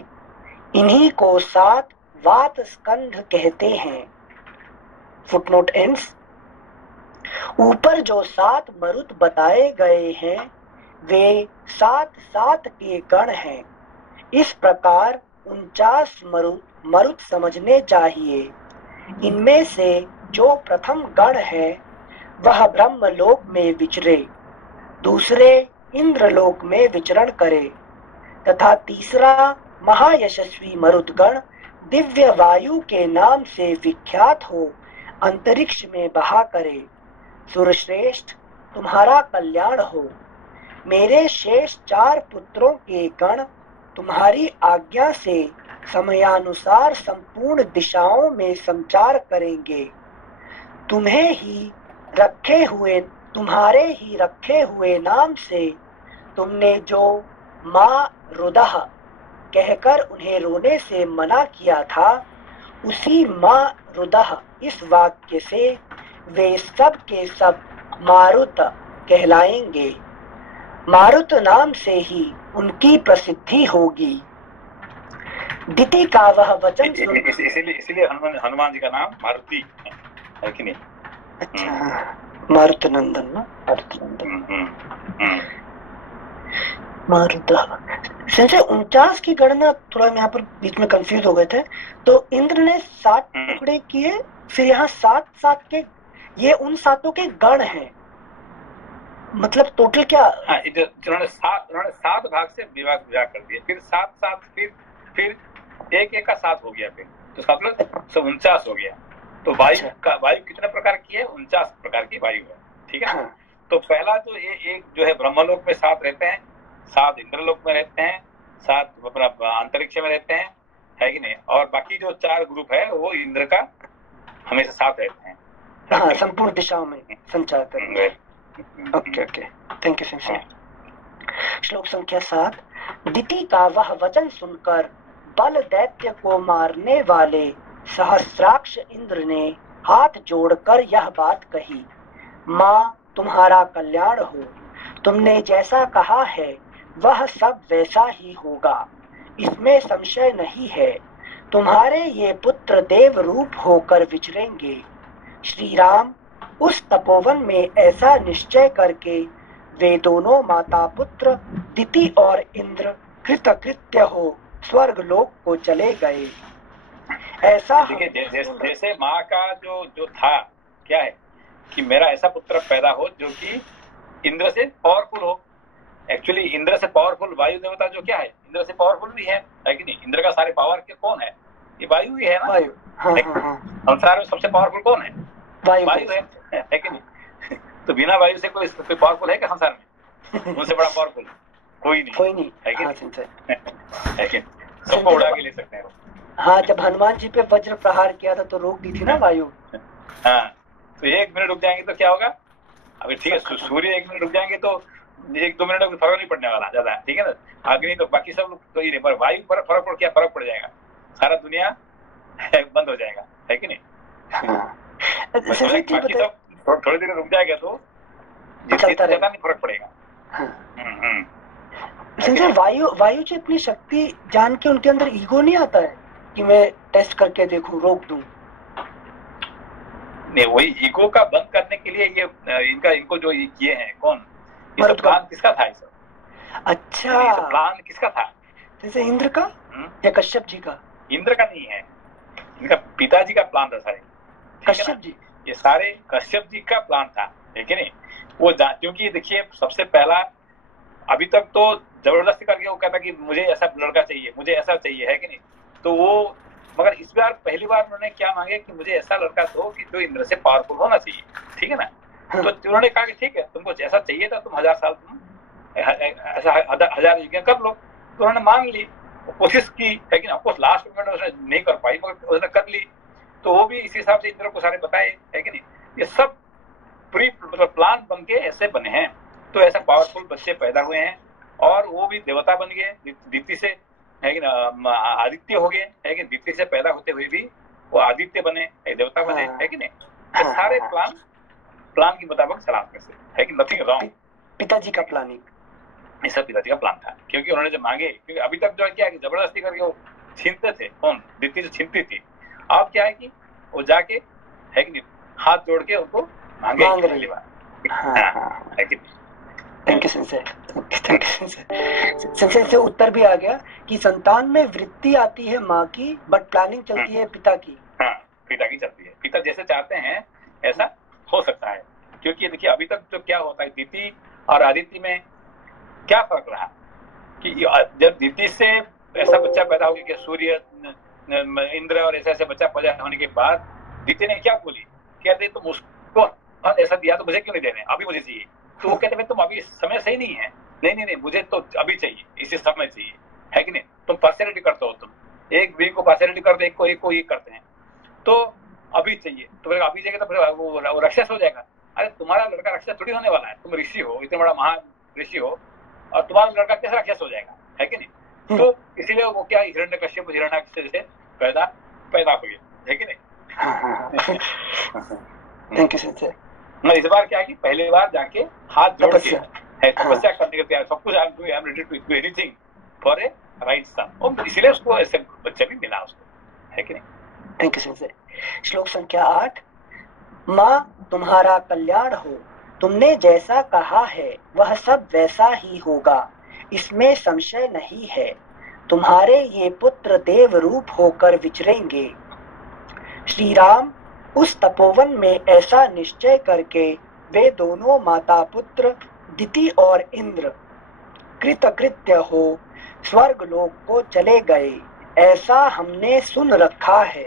इन्हीं को 7 वात स्कंध कहते हैं। Footnote ends. ऊपर जो 7 मरुत बताए गए हैं वे 7 के गण हैं। इस प्रकार 49 मरुत समझने चाहिए। इनमें से जो प्रथम गण है वह ब्रह्मलोक में विचरे, दूसरे इंद्रलोक में विचरण करे तथा तीसरा महायशस्वी मरुदगण दिव्य वायु के नाम से विख्यात हो अंतरिक्ष में बहा करे। सुरश्रेष्ठ, तुम्हारा कल्याण हो। मेरे शेष 4 पुत्रों के गण तुम्हारी आज्ञा से समयानुसार संपूर्ण दिशाओं में संचार करेंगे। तुम्हारे ही रखे हुए नाम से तुमने जो माँ रुदह कहकर उन्हें रोने से मना किया था, उसी माँ रुदह इस वाक्य से वे सब के सब मारुत कहलाएंगे। मारुत नाम से ही उनकी प्रसिद्धि होगी। दिति का वह वचन इसीलिए हनुमान जी का नाम मारुति है कि नहीं? अच्छा, मारुत नंदन ना, मारुत नंदन। मारुत। संजय 49 की गणना थोड़ा यहाँ पर बीच में कंफ्यूज हो गए थे। तो इंद्र ने 7 टुकड़े किए, फिर यहाँ 7 के, ये उन 7 के गण हैं। मतलब टोटल क्या? हाँ, उन्होंने 7 भाग से विभाग कर दिए, फिर 7 फिर एक का 7 हो गया, फिर तो इसका मतलब 49 हो गया। तो वायु कितने प्रकार की है? 49 प्रकार की वायु है, ठीक है। हाँ। तो पहला जो एक जो है ब्रह्मलोक में 7 रहते हैं, 7 इंद्रलोक में रहते हैं, 7 अंतरिक्ष में रहते हैं, है कि नहीं? और बाकी जो 4 ग्रुप है वो इंद्र का हमेशा 7 रहते हैं। हाँ, संपूर्ण दिशाओं में संचार करेंगे। Okay, thank you sir. श्लोक संख्या 7। दिति का वह वचन सुनकर बल दैत्य को मारने वाले सहस्राक्ष इंद्र ने हाथ जोड़कर यह बात कही। माँ, तुम्हारा कल्याण हो। तुमने जैसा कहा है वह सब वैसा ही होगा, इसमें संशय नहीं है। तुम्हारे ये पुत्र देव रूप होकर विचरेंगे। श्री राम उस तपोवन में ऐसा निश्चय करके वे दोनों माता पुत्र दिति और इंद्र कृतकृत्य हो स्वर्ग लोक को चले गए। ऐसा जैसे माँ का जो था क्या है कि मेरा ऐसा पुत्र पैदा हो जो कि इंद्र से पावरफुल हो। एक्चुअली इंद्र से पावरफुल वायु देवता जो क्या है, इंद्र से पावरफुल भी है कि नहीं? इंद्र का सारे पावर के कौन है? ये वायु ही है ना। वायु। हाँ। संसार में सबसे पावरफुल कौन है? वायु है कि नहीं? तो बिना वायु से कोई पावरफुल है क्या संसार में? उनसे बड़ा पावरफुल कोई नहीं है कि नहीं? सबको उड़ा के ले सकते हैं। हाँ, जब हनुमान जी पे वज्र प्रहार किया था तो रोक दी थी ना वायु। हाँ, तो 1 मिनट रुक जाएंगे तो क्या होगा? अभी ठीक है, सूर्य 1 मिनट रुक जाएंगे तो 1-2 मिनट में फर्क नहीं पड़ने वाला ज्यादा, ठीक है ना। अग्नि तो बाकी सब लोग तो ही नहीं, पर वायु पर फर्क पड़ जाएगा, सारा दुनिया बंद हो जाएगा, है कि नहीं? बाकी सब थोड़ी देर रुक जाएगा तो ज्यादा नहीं फर्क पड़ेगा। संजय, वायु से इतनी शक्ति जान के उनके अंदर ईगो नहीं आता है कि मैं टेस्ट करके देखूं, रोक दूं? नहीं, वही ईगो का बंद करने के लिए ये इनको जो ये किए हैं, कौन ये प्लान किसका था? ये सब अच्छा, प्लान किसका था? जैसे इंद्र का या कश्यप जी का? इंद्र का नहीं है, इनका पिताजी का प्लान था सारे। कश्यप जी, ये सारे कश्यप जी का प्लान था, ठीक है नहीं? वो क्योंकि देखिए सबसे पहला अभी तक तो जबरदस्ती करके वो कहता कि मुझे ऐसा लड़का चाहिए, मुझे ऐसा चाहिए, है कि नहीं। तो वो मगर इस बार पहली बार उन्होंने क्या मांगे कि मुझे ऐसा लड़का दो कि जो इंद्र से पावरफुल होना चाहिए, ठीक है ना। तो उन्होंने कहा कि ठीक है, तुमको ऐसा चाहिए था, तुम 1000 साल तुम ऐसा 1000 यज्ञ कर लो। तो उन्होंने मांग ली, कोशिश की, है कि ना। ऑफकोर्स लास्ट मोमेंट में उसने नहीं कर पाई, मगर उसने कर ली। तो वो भी इसी हिसाब से इंद्र को सारे बताए, है कि नहीं। ये सब प्री मतलब प्लान बन के ऐसे बने हैं। तो ऐसा पावरफुल बच्चे पैदा हुए हैं और वो भी देवता बन गए दीप्ति से, है कि ना। आदित्य हो गए, है कि दीप्ति से पैदा होते हुए भी वो आदित्य बने, देवता बने, है कि नहीं। ये सारे प्लान के मुताबिक चलाने से, है कि नथिंग रॉन्ग। पिताजी का प्लानिंग, ये सब पिताजी का प्लान था, क्योंकि उन्होंने जब मांगे, क्योंकि अभी तक जो है क्या है कि जबरदस्ती करके वो छीनते थे, कौन दीप्ति से छीनती थी। अब क्या है कि वो जाके, है कि नहीं, हाथ जोड़ के उनको मांगे पहली बार, है कि नहीं। Thank you sensor, thank you sensor. से उत्तर भी आ गया कि संतान में वृत्ति आती है माँ की, बट प्लानिंग चलती है पिता की। हाँ, पिता की चलती है। पिता जैसे चाहते हैं ऐसा हो सकता है, क्योंकि देखिए अभी तक जो क्या होता है, दीप्ति और आदित्य में क्या फर्क रहा कि जब दीप्ति से ऐसा बच्चा पैदा हो गया कि सूर्य, इंद्र और ऐसे बच्चा पैदा होने के बाद दीप्ति ने क्या बोली, कहते तुम उसको ऐसा दिया तो मुझे क्यों नहीं दे रहे, अभी मुझे चाहिए। तो वो कहते तुम अभी समय सही नहीं है, नहीं मुझे तो अभी चाहिए, इसी समय चाहिए, है कि नहीं। तुम पार्शियलिटी करते हो, तुम एक भी को पार्शियलिटी करते, एक को एक करते हैं। तो अभी चाहिए, तो अभी चाहिए तो फिर वो राक्षस हो जाएगा। अरे तुम्हारा लड़का राक्षस थोड़ी होने वाला है, तुम ऋषि हो, इतने बड़ा महान ऋषि हो, और तुम्हारा लड़का कैसे राक्षस हो जाएगा, है कि नहीं। तो इसीलिए वो क्या हिरण्यकश्यप हिरण्याक्ष से पैदा हो गया, है कि नहीं। Thank you sir. इस बार क्या है कि पहली बार जाके हाथ जोड़ के तपस्या करने के तैयार, सब कुछ I am ready to do anything for a right son, और इसलिए उसको ऐसे बच्चे भी मिला उसको, है कि नहीं। Thank you sir. श्लोक संख्या 8। माँ तुम्हारा कल्याण हो, तुमने जैसा कहा है वह सब वैसा ही होगा, इसमें संशय नहीं है। तुम्हारे ये पुत्र देव रूप होकर विचरेंगे। श्री राम उस तपोवन में ऐसा निश्चय करके वे दोनों माता पुत्र दिति और इंद्र कृतकृत्य हो स्वर्ग लोक को चले गए, ऐसा हमने सुन रखा है।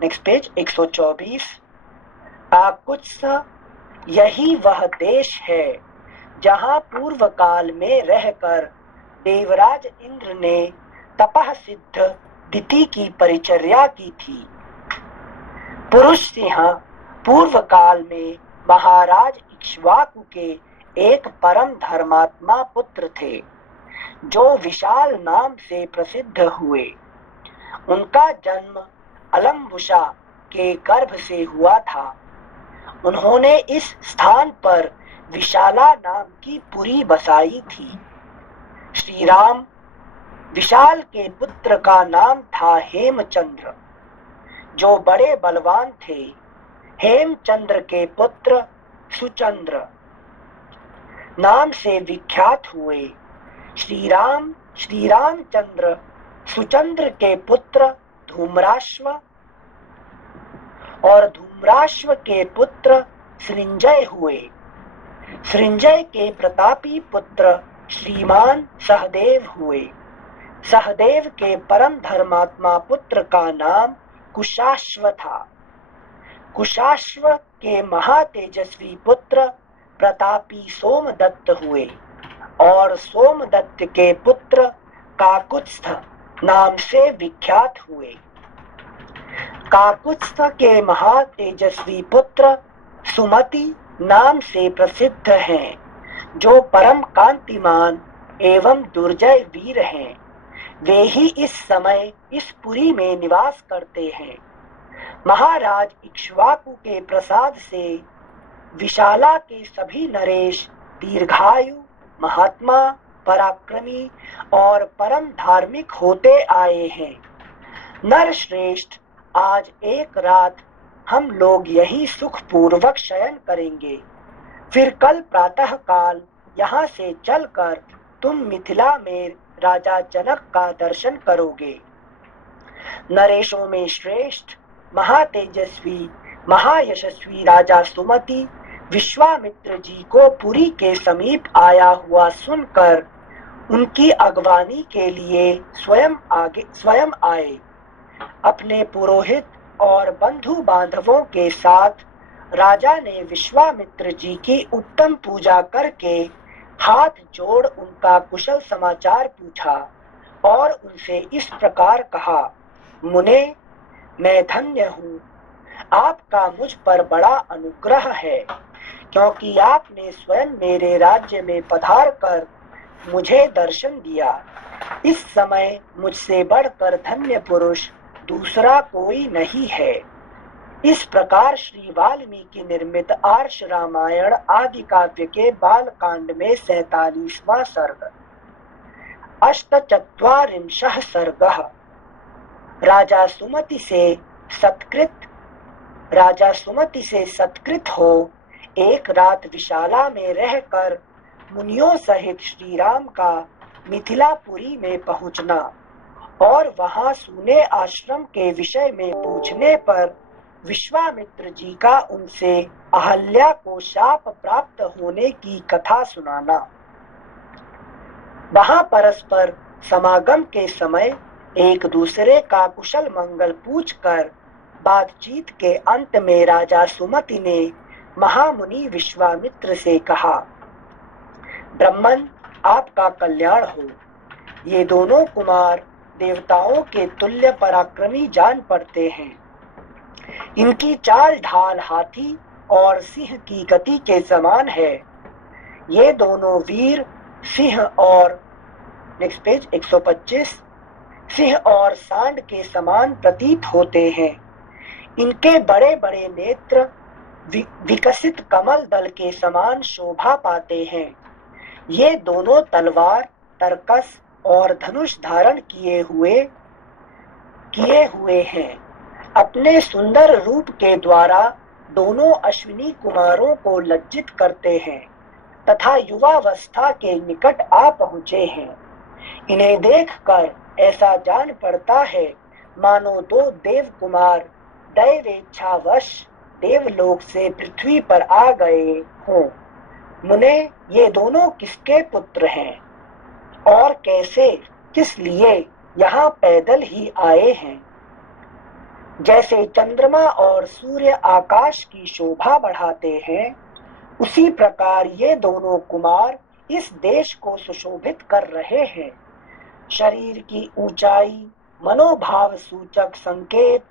Next page 124। आकुत्स यही वह देश है जहाँ पूर्व काल में रहकर देवराज इंद्र ने तपः सिद्ध दिति की परिचर्या की थी। पुरुष सिंह पूर्व काल में महाराज इक्ष्वाकु के एक परम धर्मात्मा पुत्र थे, जो विशाल नाम से प्रसिद्ध हुए। उनका जन्म अलम्बुसा के गर्भ से हुआ था। उन्होंने इस स्थान पर विशाला नाम की पुरी बसाई थी। श्री राम विशाल के पुत्र का नाम था हेमचंद्र, जो बड़े बलवान थे। हेमचंद्र के पुत्र सुचंद्र नाम से विख्यात हुए। श्री रामचंद्र सुचंद्र के पुत्र धूम्राश्व और धूम्राश्व के पुत्र सृंजय हुए। सृंजय के प्रतापी पुत्र श्रीमान सहदेव हुए। सहदेव के परम धर्मात्मा पुत्र का नाम कुशाश्व था। कुशाश्व के महातेजस्वी पुत्र प्रतापी सोमदत्त हुए और सोमदत्त के पुत्र काकुत्स्थ नाम से विख्यात हुए। काकुत्स्थ के महातेजस्वी पुत्र सुमति नाम से प्रसिद्ध हैं, जो परम कांतिमान एवं दुर्जय वीर हैं। वे ही इस समय इस पुरी में निवास करते हैं। महाराज इक्ष्वाकु के प्रसाद से विशाला के सभी नरेश दीर्घायु, महात्मा, पराक्रमी और परम धार्मिक होते आए हैं। नर श्रेष्ठ, आज एक रात हम लोग यही सुख पूर्वक शयन करेंगे। फिर कल प्रातः काल यहाँ से चलकर तुम मिथिला में राजा जनक का दर्शन करोगे। नरेशों में श्रेष्ठ, महातेजस्वी, महायशस्वी राजा सुमति विश्वामित्र जी को पुरी के समीप आया हुआ सुनकर उनकी अगवानी के लिए स्वयं आए। अपने पुरोहित और बंधु बांधवों के साथ राजा ने विश्वामित्र जी की उत्तम पूजा करके हाथ जोड़ उनका कुशल समाचार पूछा और उनसे इस प्रकार कहा, मुने, मैं धन्य हूँ। आपका मुझ पर बड़ा अनुग्रह है, क्योंकि आपने स्वयं मेरे राज्य में पधार कर मुझे दर्शन दिया। इस समय मुझसे बढ़कर धन्य पुरुष दूसरा कोई नहीं है। इस प्रकार श्री वाल्मीकि निर्मित आर्ष रामायण आदि काव्य के बाल कांड में 47वां सर्ग। अष्टचत्वारिंशः सर्गः। राजा सुमति से सत्कृत हो एक रात विशाला में रहकर मुनियों सहित श्री राम का मिथिलापुरी में पहुंचना और वहां सूने आश्रम के विषय में पूछने पर विश्वामित्र जी का उनसे अहल्या को शाप प्राप्त होने की कथा सुनाना। वहां परस्पर समागम के समय एक दूसरे का कुशल मंगल पूछकर बातचीत के अंत में राजा सुमति ने महामुनि विश्वामित्र से कहा, ब्रह्मन, आपका कल्याण हो। ये दोनों कुमार देवताओं के तुल्य पराक्रमी जान पड़ते हैं। इनकी चाल ढाल हाथी और सिंह की गति के समान है। ये दोनों वीर सिंह और नेक्स्ट पेज 125 सिंह और सांड के समान प्रतीत होते हैं। इनके बड़े बड़े नेत्र विकसित कमल दल के समान शोभा पाते हैं। ये दोनों तलवार, तरकस और धनुष धारण किए हुए हैं। अपने सुंदर रूप के द्वारा दोनों अश्विनी कुमारों को लज्जित करते हैं तथा युवावस्था के निकट आ पहुंचे हैं। इन्हें देखकर ऐसा जान पड़ता है मानो दो देव कुमार दैवेच्छावश देवलोक से पृथ्वी पर आ गए हों। मुने, ये दोनों किसके पुत्र हैं और कैसे, किस लिए यहाँ पैदल ही आए हैं? जैसे चंद्रमा और सूर्य आकाश की शोभा बढ़ाते हैं, उसी प्रकार ये दोनों कुमार इस देश को सुशोभित कर रहे हैं। शरीर की ऊंचाई, मनोभाव सूचक संकेत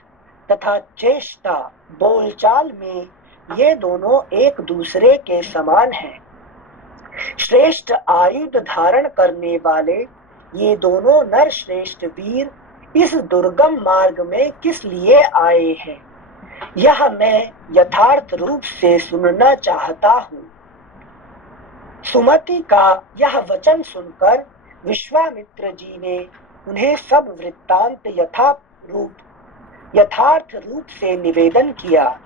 तथा चेष्टा, बोलचाल में ये दोनों एक दूसरे के समान हैं। श्रेष्ठ आयुध धारण करने वाले ये दोनों नर श्रेष्ठ वीर इस दुर्गम मार्ग में किस लिए आए हैं, यह मैं यथार्थ रूप से सुनना चाहता हूँ। सुमति का यह वचन सुनकर विश्वामित्र जी ने उन्हें सब वृत्तांत यथार्थ रूप से निवेदन किया।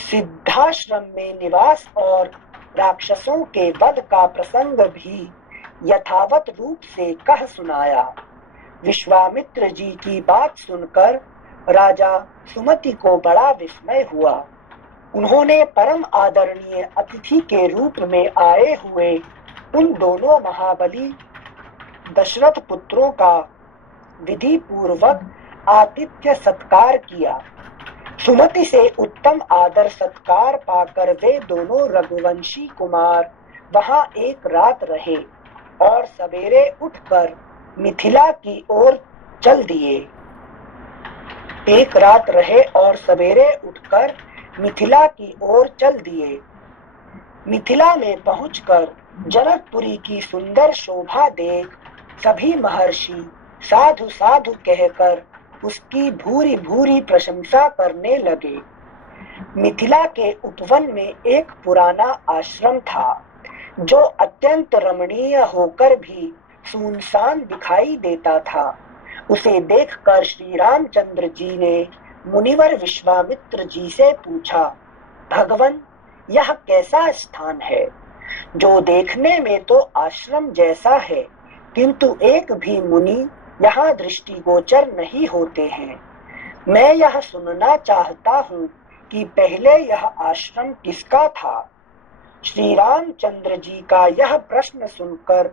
सिद्धाश्रम में निवास और राक्षसों के वध का प्रसंग भी यथावत रूप से कह सुनाया। विश्वामित्र जी की बात सुनकर राजा सुमति को बड़ा विस्मय हुआ। उन्होंने परम आदरणीय अतिथि के रूप में आए हुए उन दोनों महाबली दशरथ पुत्रों का विधि पूर्वक आतिथ्य सत्कार किया। सुमति से उत्तम आदर सत्कार पाकर वे दोनों रघुवंशी कुमार वहां एक रात रहे और सवेरे उठकर मिथिला की ओर चल दिए। एक रात रहे और सवेरे उठकर मिथिला की ओर चल दिए। मिथिला में पहुंचकर जनकपुरी की सुंदर शोभा देख सभी महर्षि साधु साधु कहकर उसकी भूरी भूरी प्रशंसा करने लगे। मिथिला के उपवन में एक पुराना आश्रम था जो अत्यंत रमणीय होकर भी सुनसान दिखाई देता था। उसे देखकर श्री रामचंद्र जी ने मुनिवर विश्वामित्र जी से पूछा, भगवन, यह कैसा स्थान है जो देखने में तो आश्रम जैसा है, किंतु एक भी मुनि यहाँ दृष्टिगोचर नहीं होते हैं। मैं यह सुनना चाहता हूँ कि पहले यह आश्रम किसका था। श्री रामचंद्र जी का यह प्रश्न सुनकर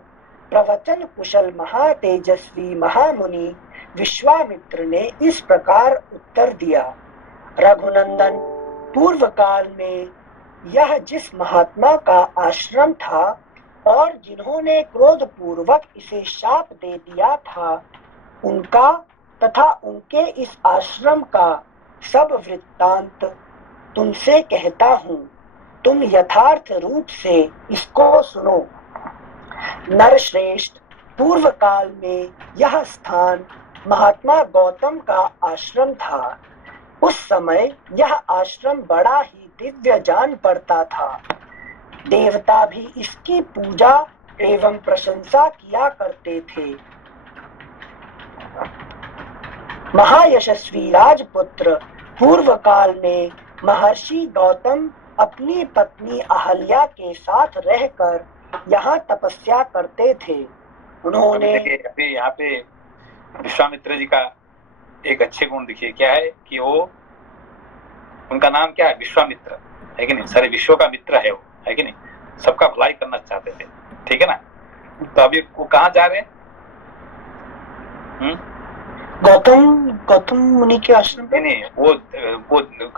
प्रवचन कुशल महातेजस्वी महामुनि विश्वामित्र ने इस प्रकार उत्तर दिया। रघुनंदन, पूर्व काल में यह जिस महात्मा का आश्रम था और जिन्होंने क्रोध पूर्वक इसे शाप दे दिया था, उनका तथा उनके इस आश्रम का सब वृत्तांत तुमसे कहता हूँ। तुम यथार्थ रूप से इसको सुनो। नरश्रेष्ठ, पूर्व काल में यह स्थान महात्मा गौतम का आश्रम था। उस समय यह आश्रम बड़ा ही दिव्य जान पड़ता था। देवता भी इसकी पूजा एवं प्रशंसा किया करते थे। महायशस्वी राजपुत्र, पूर्व काल में महर्षि गौतम अपनी पत्नी अहल्या के साथ रहकर यहाँ तपस्या करते थे। उन्होंने अभी यहाँ पे विश्वामित्र जी का एक अच्छे गुण देखिए क्या है कि वो, उनका नाम क्या है, विश्वामित्र है कि नहीं, सारे विश्व का मित्र है वो, है कि नहीं, सबका भलाई करना चाहते थे, ठीक है ना। तो अभी वो कहाँ जा रहे हैं? गौतम मुनि के आश्रम पे? नहीं, वो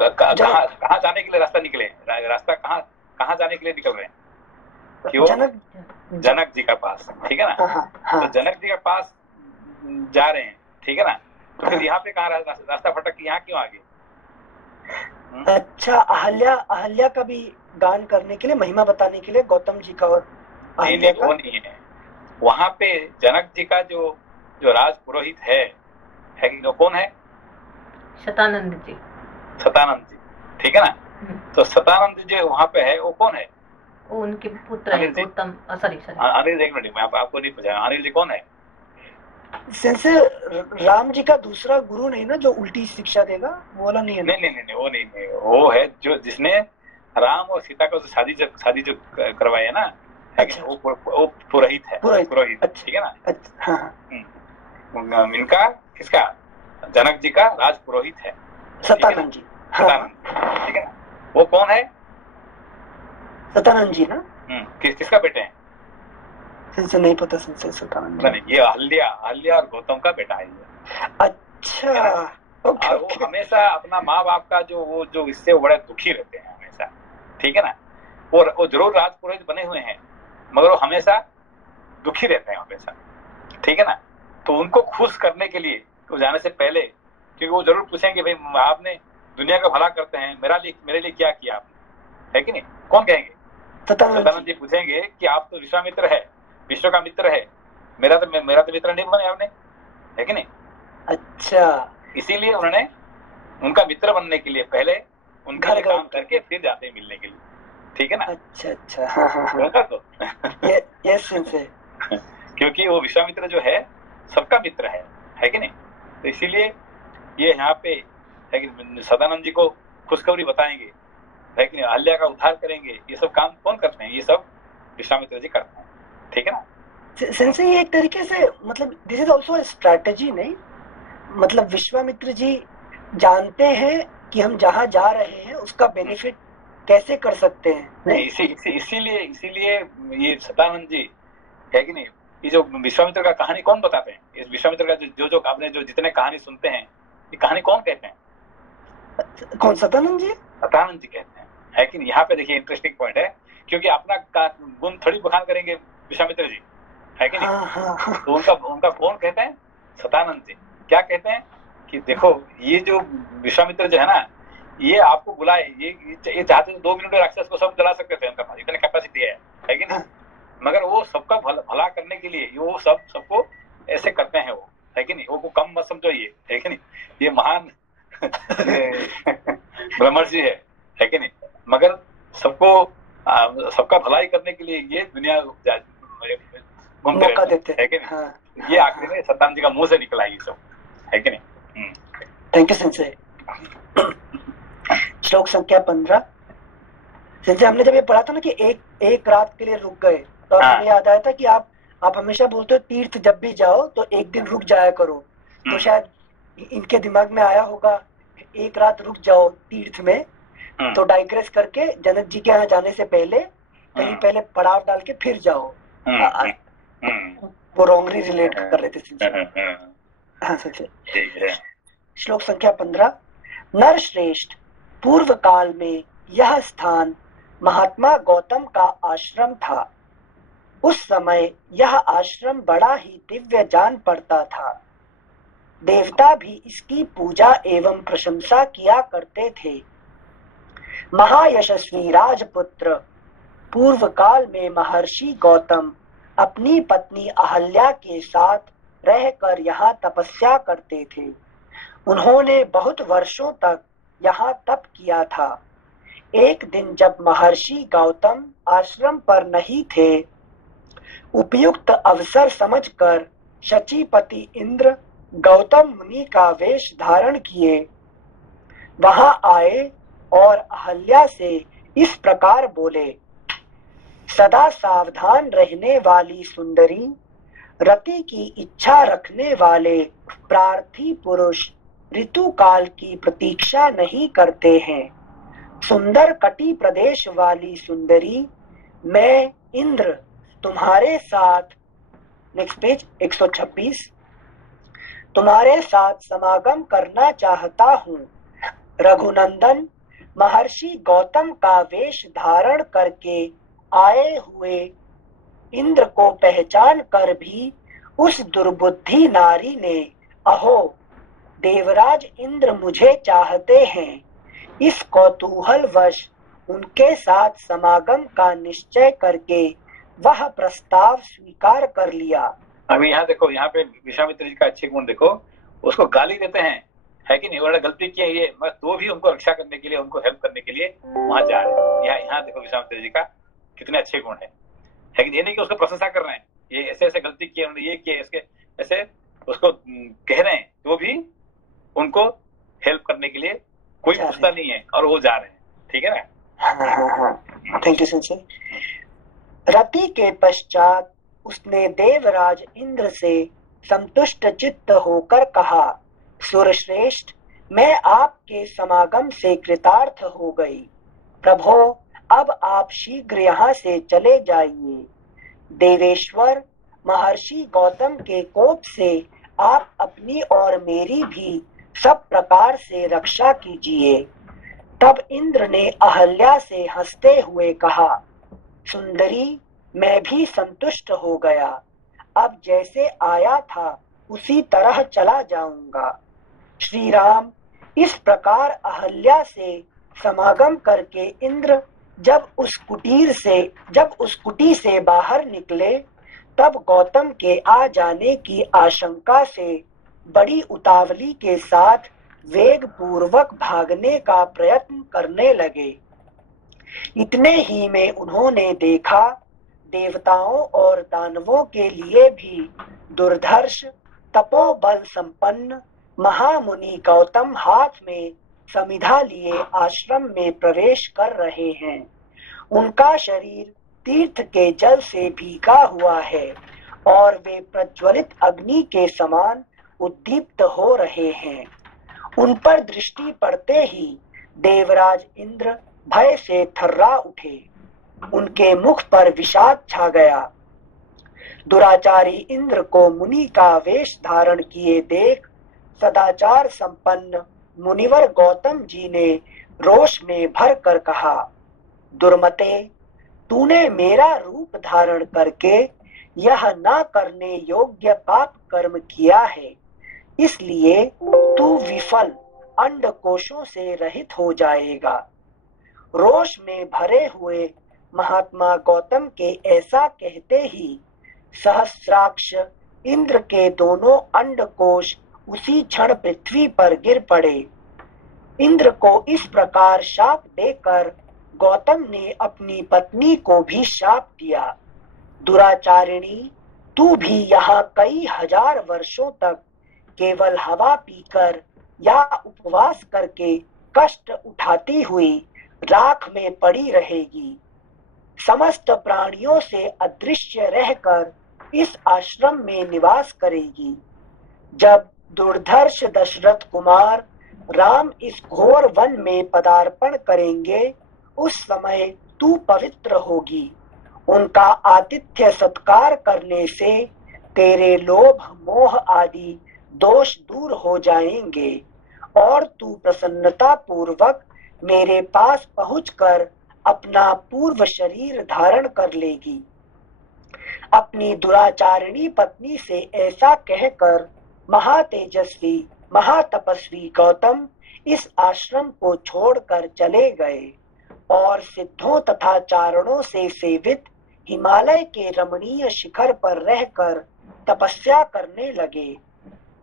कहाँ जाने के लिए रास्ता निकले, रास्ता कहाँ जाने के लिए निकल रहे हैं? क्यों? जनक जी का पास, ठीक है ना। तो जनक जी के पास जा रहे हैं, ठीक है ना। तो फिर यहाँ पे कहाँ रास्ता भटक के यहाँ क्यों आ गए? अच्छा, अहल्या का भी गान करने के लिए, महिमा बताने के लिए गौतम जी का और नहीं, वो नहीं है। वहाँ पे जनक जी का जो राज पुरोहित है कि वो कौन है? शतानंद जी, ठीक है ना। तो शतानंद जी वहाँ पे है, वो कौन है? वो उनके पुत्र है गौतम। सॉरी अनिल, एक मिनट, मैं आपको नहीं पूछा, अनिल जी कौन है? से राम जी का दूसरा गुरु नहीं ना, जो उल्टी शिक्षा देगा, वो वाला नहीं है? नहीं, वो नहीं, वो है जो जिसने राम और सीता को शादी जो करवाई है ना। अच्छा। वो पुरोहित है, पुरोहित, ठीक है ना। अच्छा। इनका किसका? जनक जी का राज पुरोहित है शतानंद जी। ठीक है ना। वो कौन है? शतानंद जी ना। किसका बेटे हैं? नहीं पता शतानंद। नहीं, ये अहल्या और गौतम का बेटा है। अच्छा। और वो हमेशा अपना माँ बाप का जो इससे बड़े दुखी रहते हैं हमेशा, ठीक है ना। और वो जरूर राजपुरोहित बने हुए हैं, मगर वो हमेशा दुखी रहते हैं हमेशा, ठीक है ना। तो उनको खुश करने के लिए तो जाने से पहले, क्योंकि वो जरूर पूछेंगे भाई आपने दुनिया का भला करते हैं, मेरे लिए क्या किया आपने, है कि नहीं। कौन कहेंगे? शतानंद जी पूछेंगे कि आप तो विश्वामित्र है, विश्व का मित्र है, मेरा तो मित्र नहीं बने आपने, है कि नहीं। अच्छा, इसीलिए उन्होंने उनका मित्र बनने के लिए पहले उनका काम करके फिर जाते हैं मिलने के लिए, ठीक है ना। अच्छा। हाँ। तो यस, क्योंकि वो विश्वामित्र जो है सबका मित्र है कि नहीं। तो इसीलिए ये यहाँ पे है कि सदानंद जी को खुशखबरी बताएंगे, है कि नहीं, अहल्या का उद्धार करेंगे। ये सब काम कौन करते हैं? ये सब विश्वामित्र जी करते हैं, ठीक है ना। सेंसे ये एक तरीके से, मतलब दिस इज ऑल्सो स्ट्रैटेजी, नहीं? मतलब विश्वामित्र जी जानते हैं कि हम जहाँ जा रहे हैं उसका बेनिफिट कैसे कर सकते हैं। नहीं, इसीलिए ये सदानंद जी, है कि नहीं, ये जो विश्वामित्र का कहानी कौन बताते हैं? इस विश्वामित्र का जो आपने जितने कहानी सुनते हैं, ये कहानी कौन कहते हैं? कौन? सदानंद जी कहते हैं, है कि नहीं। यहाँ पे देखिए इंटरेस्टिंग पॉइंट है, क्योंकि अपना गुण थोड़ी बखान करेंगे विश्वामित्र जी, है कि नहीं। हाँ। तो उनका कौन कहते हैं? सदानंद जी। क्या कहते हैं कि देखो, ये जो विश्वामित्र जो है ना, ये आपको बुलाए, ये चाहते थे 2 मिनट में राक्षस को सब जला सकते थे, उनका पास इतनी कैपेसिटी है कि नहीं। मगर वो सबका भला करने के लिए वो सबको ऐसे करते हैं, वो, है कि नहीं। वो कम मत समझो, ये, है कि नहीं, ये महान ब्रह्मर्षि है कि नहीं। मगर सबका भलाई करने के लिए ये दुनिया घूमते रहते हैं, है कि नहीं। हाँ। ये आखिरी में सदानंद जी का मुंह से निकला ये सब, है कि नहीं। Thank you sensei. श्लोक संख्या 15। सेंसे, हमने जब ये पढ़ा था ना कि एक रात के लिए रुक गए, तो हमें याद आया था कि आप हमेशा बोलते हो तीर्थ जब भी जाओ तो एक दिन रुक जाया करो। तो शायद इनके दिमाग में आया होगा एक रात रुक जाओ तीर्थ में, तो डाइग्रेस करके जनक जी के यहाँ जाने से पहले कहीं पहले पड़ाव डाल के फिर जाओ। वो रोंगरी रिलेट कर रहे थे। हाँ सर। श्लोक संख्या 15। नरश्रेष्ठ, पूर्व काल में यह स्थान महात्मा गौतम का आश्रम था। उस समय यह आश्रम बड़ा ही दिव्य जान पड़ता था। देवता भी इसकी पूजा एवं प्रशंसा किया करते थे। महायशस्वी राजपुत्र, पूर्व काल में महर्षि गौतम अपनी पत्नी अहल्या के साथ रहकर यहाँ तपस्या करते थे। उन्होंने बहुत वर्षों तक यहाँ तप किया था। एक दिन जब महर्षि गौतम आश्रम पर नहीं थे, उपयुक्त अवसर समझकर शचीपति इंद्र गौतम मुनि का वेश धारण किए वहां आए और अहल्या से इस प्रकार बोले। सदा सावधान रहने वाली सुंदरी, रति की इच्छा रखने वाले प्रार्थी पुरुष ऋतु काल की प्रतीक्षा नहीं करते हैं। सुंदर कटी प्रदेश वाली सुंदरी, मैं इंद्र तुम्हारे साथ, नेक्स्ट पेज 126, तुम्हारे साथ समागम करना चाहता हूँ। रघुनंदन, महर्षि गौतम का वेश धारण करके आए हुए इंद्र को पहचान कर भी उस दुर्बुद्धि नारी ने, अहो देवराज इंद्र मुझे चाहते हैं, इस कौतूहलवश उनके साथ समागम का निश्चय करके वह प्रस्ताव स्वीकार कर लिया। अभी यहाँ देखो, यहाँ पे विश्वामित्र जी का अच्छे गुण देखो, उसको गाली देते हैं, है कि नहीं, उन्होंने गलती की है ये, मगर तो भी उनको रक्षा करने के लिए, उनको हेल्प करने के लिए वहां जा रहे हैं। यहाँ देखो विश्वामित्र जी का कितने अच्छे गुण है कि ये नहीं कि उसको प्रशंसा कर रहे हैं, ये ऐसे ऐसे गलती की उन्होंने, ये किए, इसके ऐसे उसको कह रहे हैं, तो भी उनको हेल्प करने के लिए कोई पूछता नहीं है और वो जा रहे हैं। ठीक है ना। Thank you sir. रति के पश्चात उसने देवराज इंद्र से संतुष्ट चित्त होकर कहा, सुरश्रेष्ठ, मैं आपके समागम से कृतार्थ हो गई। प्रभो, अब आप शीघ्र यहाँ से चले जाइए। देवेश्वर, महर्षि गौतम के कोप से आप अपनी और मेरी भी सब प्रकार से रक्षा कीजिए। तब इंद्र ने अहल्या से हंसते हुए कहा, सुंदरी, मैं भी संतुष्ट हो गया। अब जैसे आया था उसी तरह चला जाऊंगा। श्री राम, इस प्रकार अहल्या से समागम करके इंद्र जब उस कुटी से बाहर निकले, तब गौतम के आ जाने की आशंका से बड़ी उतावली के साथ वेग पूर्वक भागने का प्रयत्न करने लगे। इतने ही में उन्होंने देखा, देवताओं और दानवों के लिए भी दुर्धर्ष तपोबल संपन्न महामुनि गौतम हाथ में समिधा लिए आश्रम में प्रवेश कर रहे हैं। उनका शरीर तीर्थ के जल से भीगा हुआ है और वे प्रज्वलित अग्नि के समान उद्दीप्त हो रहे हैं। उन पर दृष्टि पड़ते ही देवराज इंद्र भय से थर्रा उठे। उनके मुख पर विषाद छा गया। दुराचारी इंद्र को मुनि का वेश धारण किए देख सदाचार संपन्न मुनिवर गौतम जी ने रोष में भर कर कहा, दुर्मते, तूने मेरा रूप धारण करके यह न करने योग्य पाप कर्म किया है, इसलिए तू विफल अंडकोशों से रहित हो जाएगा। रोष में भरे हुए महात्मा गौतम के ऐसा कहते ही सहस्राक्ष इंद्र के दोनों अंडकोश उसी क्षण पृथ्वी पर गिर पड़े। इंद्र को इस प्रकार शाप देकर गौतम ने अपनी पत्नी को भी शाप दिया, दुराचारिणी, तू भी यहाँ कई हजार वर्षों तक केवल हवा पीकर या उपवास करके कष्ट उठाती हुई राख में पड़ी रहेगी। समस्त प्राणियों से अदृश्य रहकर इस आश्रम में निवास करेगी। जब दुर्धर्ष दशरथ कुमार राम इस घोर वन में पदार्पण करेंगे, उस समय तू पवित्र होगी। उनका आतिथ्य सत्कार करने से तेरे लोभ मोह आदि दोष दूर हो जाएंगे और तू प्रसन्नता पूर्वक मेरे पास पहुंचकर अपना पूर्व शरीर धारण कर लेगी। अपनी दुराचारिणी पत्नी से ऐसा कहकर महातेजस्वी महातपस्वी गौतम इस आश्रम को छोड़कर चले गए और सिद्धों तथा चारणों से सेवित हिमालय के रमणीय शिखर पर रहकर तपस्या करने लगे।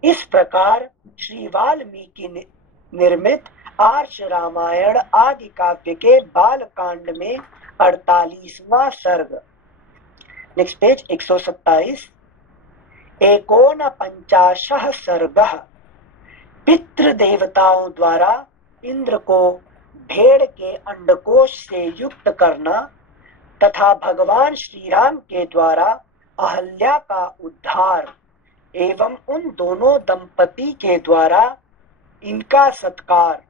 इस प्रकार श्री वाल्मीकि निर्मित आर्ष रामायण आदि काव्य के बाल कांड में 48वां सर्ग। Next page 127। एकोनपंचाशः सर्गः। पितृ देवताओं द्वारा इंद्र को भेड़ के अंडकोश से युक्त करना तथा भगवान श्री राम के द्वारा अहल्या का उद्धार एवं उन दोनों दंपति के द्वारा इनका सत्कार।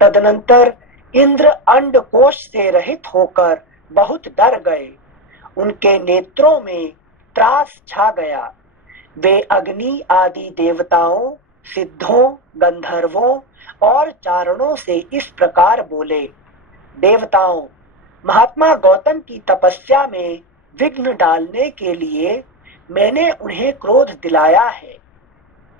तदनंतर इंद्र अंडकोश से रहित होकर बहुत डर गए। उनके नेत्रों में त्रास छा गया। वे अग्नि आदि देवताओं, सिद्धों, गंधर्वों और चारणों से इस प्रकार बोले। देवताओं, महात्मा गौतम की तपस्या में विघ्न डालने के लिए मैंने उन्हें क्रोध दिलाया है।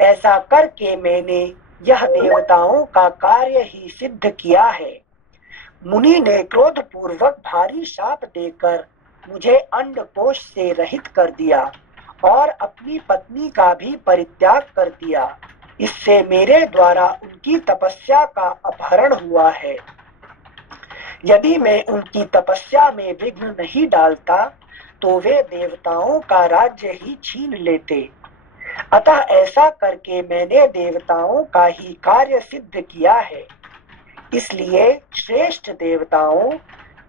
ऐसा करके मैंने यह देवताओं का कार्य ही सिद्ध किया है। मुनि ने क्रोध पूर्वक भारी शाप देकर मुझे अंडकोश से रहित कर दिया और अपनी पत्नी का भी परित्याग कर दिया। इससे मेरे द्वारा उनकी तपस्या का अपहरण हुआ है। यदि मैं उनकी तपस्या में विघ्न नहीं डालता तो वे देवताओं का राज्य ही छीन लेते। अतः ऐसा करके मैंने देवताओं का ही कार्य सिद्ध किया है। इसलिए श्रेष्ठ देवताओं,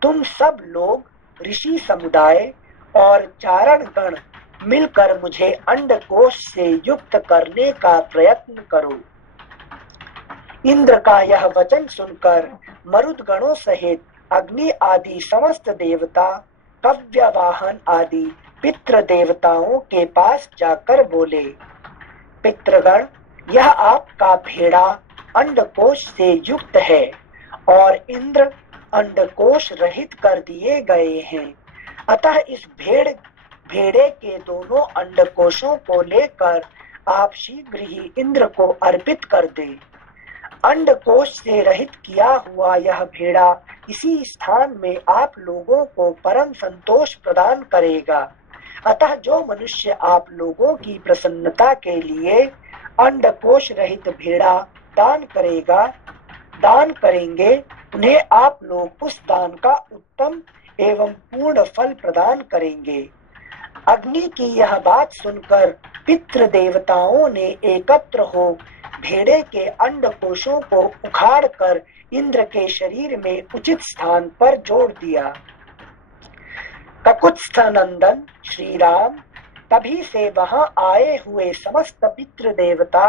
तुम सब लोग ऋषि समुदाय और चारण गण मिलकर मुझे अंडकोश से युक्त करने का प्रयत्न करो। इंद्र का यह वचन सुनकर मरुदगणों सहित अग्नि आदि समस्त देवता, कव्यवाहन आदि पितृ देवताओं के पास जाकर बोले, पितृगण, यह आपका भेड़ा अंडकोश से युक्त है और इंद्र अंडकोश रहित कर दिए गए हैं। अतः इस भेड़े के दोनों अंडकोशों को लेकर आप शीघ्र ही इंद्र को अर्पित कर दें। अंडकोश से रहित किया हुआ यह भेड़ा इसी स्थान में आप लोगों को परम संतोष प्रदान करेगा। अतः जो मनुष्य आप लोगों की प्रसन्नता के लिए अंडकोश रहित भेड़ा दान करेंगे, उन्हें आप लोग उस दान का उत्तम एवं पूर्ण फल प्रदान करेंगे। अग्नि की यह बात सुनकर पितृ देवताओं ने एकत्र हो भेड़े के अंडकोशों को उखाड़कर इंद्र के शरीर में उचित स्थान पर जोड़ दिया। ककुत्स्थ नंदन श्री राम तभी से वहां आए हुए समस्त पितृ देवता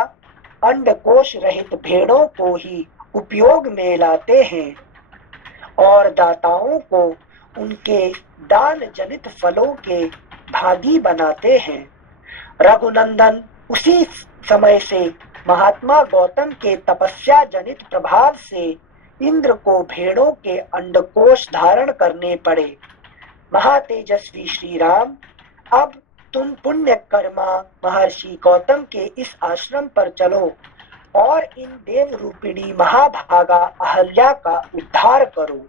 अंडकोश रहित भेड़ों को ही उपयोग में लाते हैं और दाताओं को उनके दान जनित फलों के भागी बनाते हैं। रघुनंदन उसी समय से महात्मा गौतम के तपस्या जनित प्रभाव से इंद्र को भेड़ों के अंडकोश धारण करने पड़े। महातेजस्वी श्री राम, अब तुम पुण्य कर्मा महर्षि गौतम के इस आश्रम पर चलो और इन देव रूपिणी महाभागा अहल्या का उद्धार करो।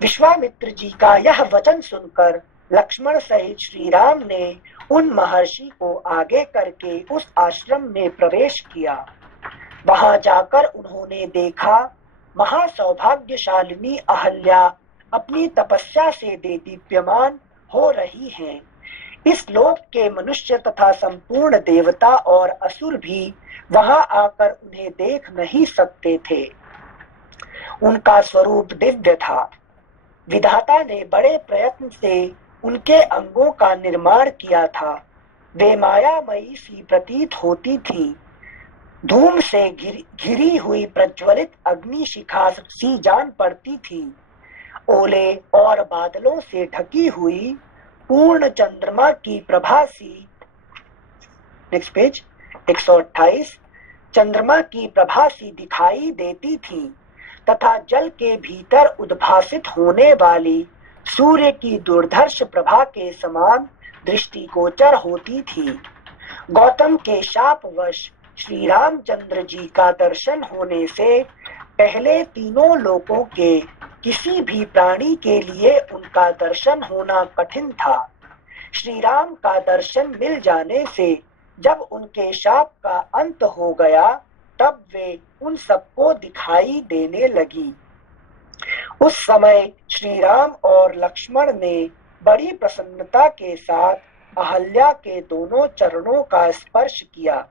विश्वामित्र जी का यह वचन सुनकर लक्ष्मण सहित श्री राम ने उन महर्षि को आगे करके उस आश्रम में प्रवेश किया। वहां जाकर उन्होंने देखा महासौभाग्यशालिनी अहल्या अपनी तपस्या से दीप्यमान हो रही हैं। इस लोक के मनुष्य तथा संपूर्ण देवता और असुर भी वहां आकर उन्हें देख नहीं सकते थे। उनका स्वरूप दिव्य था। विधाता ने बड़े प्रयत्न से उनके अंगों का निर्माण किया था। वे मायामयी सी प्रतीत होती थी धूम से घिरी हुई प्रज्वलित अग्नि शिखा सी जान पड़ती थी। ओले और बादलों से ढकी हुई पूर्ण चंद्रमा की प्रभा सी, नेक्स्ट पेज 128, चंद्रमा की प्रभा सी दिखाई देती थी तथा जल के भीतर उद्भासित होने वाली सूर्य की दुर्धर्ष प्रभा के समान दृष्टिगोचर होती थी। गौतम के शापवश श्री रामचंद्र जी का दर्शन होने से पहले तीनों लोकों के किसी भी प्राणी के लिए उनका दर्शन होना कठिन था। श्री राम का दर्शन मिल जाने से जब उनके शाप का अंत हो गया तब वे उन सबको दिखाई देने लगी। उस समय श्री राम और लक्ष्मण ने बड़ी प्रसन्नता के साथ अहल्या के दोनों चरणों का स्पर्श किया।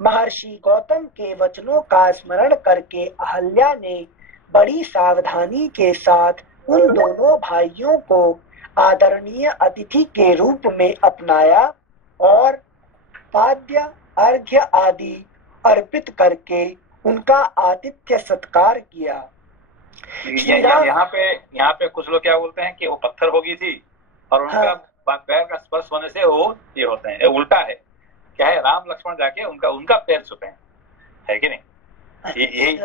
महर्षि गौतम के वचनों का स्मरण करके अहल्या ने बड़ी सावधानी के साथ उन दोनों भाइयों को आदरणीय अतिथि के रूप में अपनाया और पाद्य अर्घ्य आदि अर्पित करके उनका आतिथ्य सत्कार किया। यहाँ पे कुछ लोग क्या बोलते हैं कि वो पत्थर होगी थी और उनका पैर का स्पर्श होने से वो ये होते हैं, उल्टा है। क्या है, राम लक्ष्मण जाके उनका पैर छुते हैं, है कि नहीं? यही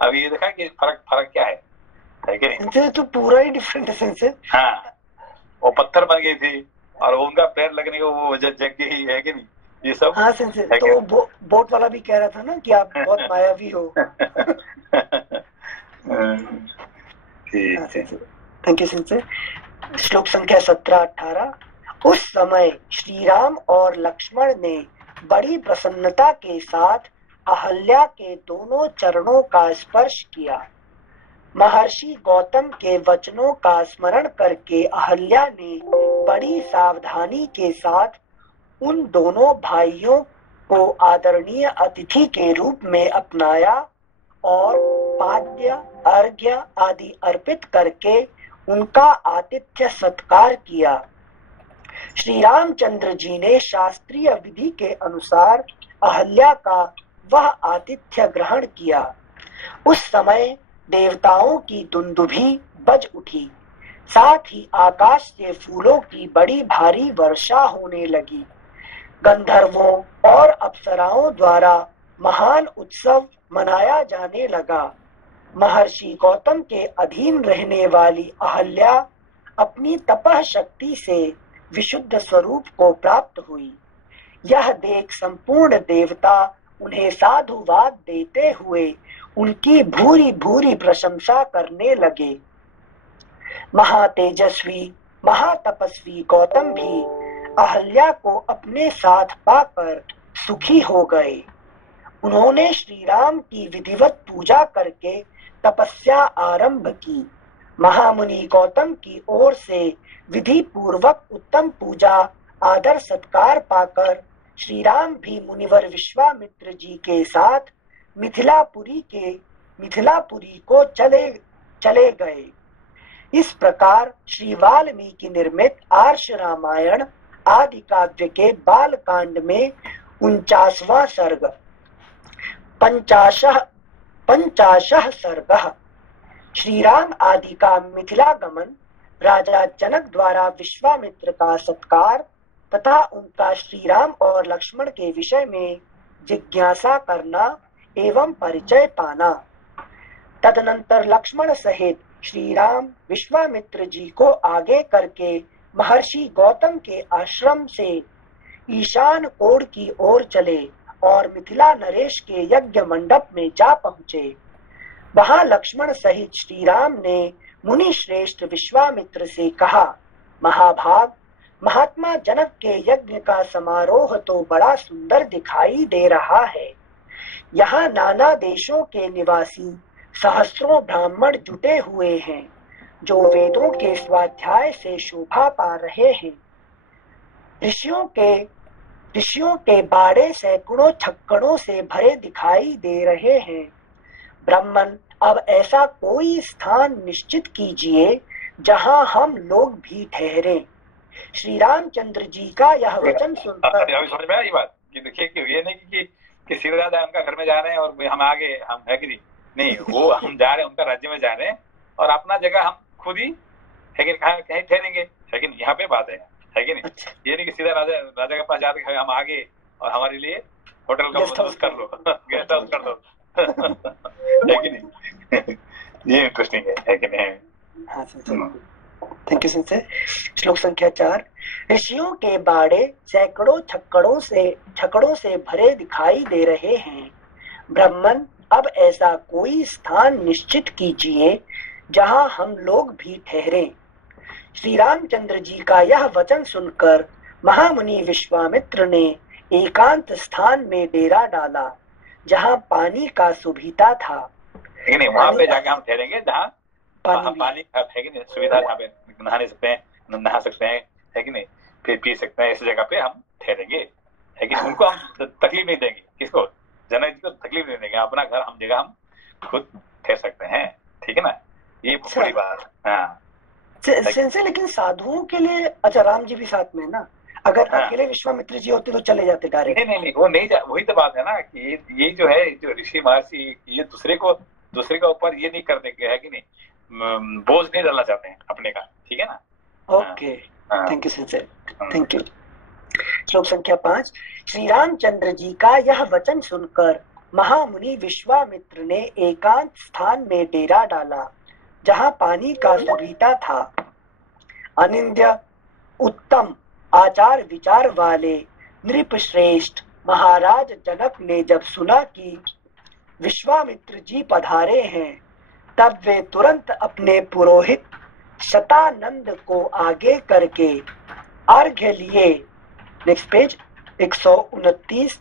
अभी ये देखा कि फर्क क्या है कि नहीं? तो पूरा ही डिफरेंट सेंस है। हाँ, वो पत्थर बन गई थी और उनका पैर लगने को वो जग गई, है कि नहीं? ये सब हाँ सेंस है। तो बोट वाला भी कह रहा था ना कि आप बहुत मायावी हो। Thank you sense. श्लोक संख्या 17-18। उस समय श्री राम और लक्ष्मण ने बड़ी प्रसन्नता के साथ अहल्या के दोनों चरणों का स्पर्श किया। महर्षि गौतम के वचनों का स्मरण करके अहल्या ने बड़ी सावधानी के साथ उन दोनों भाइयों को आदरणीय अतिथि के रूप में अपनाया और पाद्य अर्घ्य आदि अर्पित करके उनका आतिथ्य सत्कार किया। श्री रामचंद्र जी ने शास्त्रीय विधि के अनुसार अहल्या का वह आतिथ्य ग्रहण किया। उस समय देवताओं की दुंदुभी बज उठी, साथ ही आकाश से फूलों की बड़ी भारी वर्षा होने लगी। गंधर्वों और अप्सराओं द्वारा महान उत्सव मनाया जाने लगा। महर्षि गौतम के अधीन रहने वाली अहल्या अपनी तपः शक्ति से विशुद्ध स्वरूप को प्राप्त हुई। यह देख संपूर्ण देवता उन्हें साधुवाद देते हुए उनकी भूरी भूरी प्रशंसा करने लगे। महातेजस्वी महातपस्वी गौतम भी अहल्या को अपने साथ पाकर सुखी हो गए। उन्होंने श्री राम की विधिवत पूजा करके तपस्या आरंभ की। महामुनि गौतम की ओर से विधि पूर्वक उत्तम पूजा आदर सत्कार पाकर श्री राम भी मुनिवर विश्वामित्र जी के साथ मिथिलापुरी को चले गए। इस प्रकार श्री वाल्मीकि निर्मित आर्ष रामायण आदि काव्य के बाल कांड में 49वां सर्ग 50 सर्ग श्री राम आदि का मिथिला गमन, राजा जनक द्वारा विश्वामित्र का सत्कार तथा उनका श्री राम और लक्ष्मण के विषय में जिज्ञासा करना एवं परिचय पाना। तदनंतर लक्ष्मण सहित श्री राम विश्वामित्र जी को आगे करके महर्षि गौतम के आश्रम से ईशान कोण की ओर चले और मिथिला नरेश के यज्ञ मंडप में जा पहुंचे। वहां लक्ष्मण सहित श्री राम ने मुनि श्रेष्ठ विश्वामित्र से कहा, महाभाग, महात्मा जनक के यज्ञ का समारोह तो बड़ा सुंदर दिखाई दे रहा है। यहाँ नाना देशों के निवासी सहस्रों ब्राह्मण जुटे हुए हैं जो वेदों के स्वाध्याय से शोभा पा रहे हैं। ऋषियों के बाड़े सैकड़ों छक्कड़ों से भरे दिखाई दे रहे हैं। ब्राह्मण, अब ऐसा कोई स्थान निश्चित कीजिए जहां हम लोग भी ठहरे। श्री रामचंद्र जी का यह वचन सुनकर समझ में आई बात कि देखिए कि ये नहीं कि कि सीधा राजा उनका घर में जा रहे हैं और हम आगे हम है कि नहीं, वो हम जा रहे हैं उनका राज्य में जा रहे हैं और अपना जगह हम खुद ही है कि कहीं ठहरेंगे, लेकिन यहाँ पे बात है कि नहीं, ये नहीं कि सीधा राजा के पास जाते हम आगे और हमारे लिए होटल का बंदोबस्त कर लो, गेस्ट हाउस कर दो, है कि नहीं। ये इंटरेस्टिंग है कि नहीं। हाँ थैंक यू सर। श्लोक संख्या 4। ऋषियों के बाड़े सैकड़ों छकड़ों से भरे दिखाई दे रहे हैं। ब्राह्मण, अब ऐसा कोई स्थान निश्चित कीजिए जहां हम लोग भी ठहरें। श्री रामचंद्र जी का यह वचन सुनकर महामुनि विश्वामित्र ने एकांत स्थान में डेरा डाला जहां पानी का सुविधा था। नहीं, वहां पे जाके हम ठहरेंगे जहाँ पानी का है कि नहीं सुविधा, जहाँ पे नहा सकते हैं है कि नहीं, फिर पी सकते हैं, ऐसी जगह पे हम ठहरेंगे है कि उनको हम तकलीफ नहीं देंगे। किसको? जनक जी को तकलीफ नहीं देंगे। अपना घर हम जगह हम खुद ठहर सकते हैं, ठीक है ना। ये पूरी बात। हाँ लेकिन साधुओं के लिए अच्छा राम जी भी साथ में ना, अगर अकेले विश्वामित्र जी होते तो चले जाते डायरेक्ट। नहीं वो नहीं वही तो बात है ना कि ये जो है जो ऋषि महर्षि ये दूसरे का ऊपर ये नहीं करने के है कि नहीं, बोझ नहीं डालना चाहते हैं अपने का, ठीक है ना। Okay thank you sir, thank you. श्लोक संख्या 5। श्री रामचंद्र जी का यह वचन सुनकर महामुनि विश्वामित्र ने एकांत स्थान में डेरा डाला जहां पानी का सुविधा था। अनिंद्य उत्तम आचार विचार वाले नृप श्रेष्ठ महाराज जनक ने जब सुना कि विश्वामित्र जी पधारे हैं, तब वे तुरंत अपने पुरोहित शतानंद को आगे करके अर्घ्य लिए। Next page 129।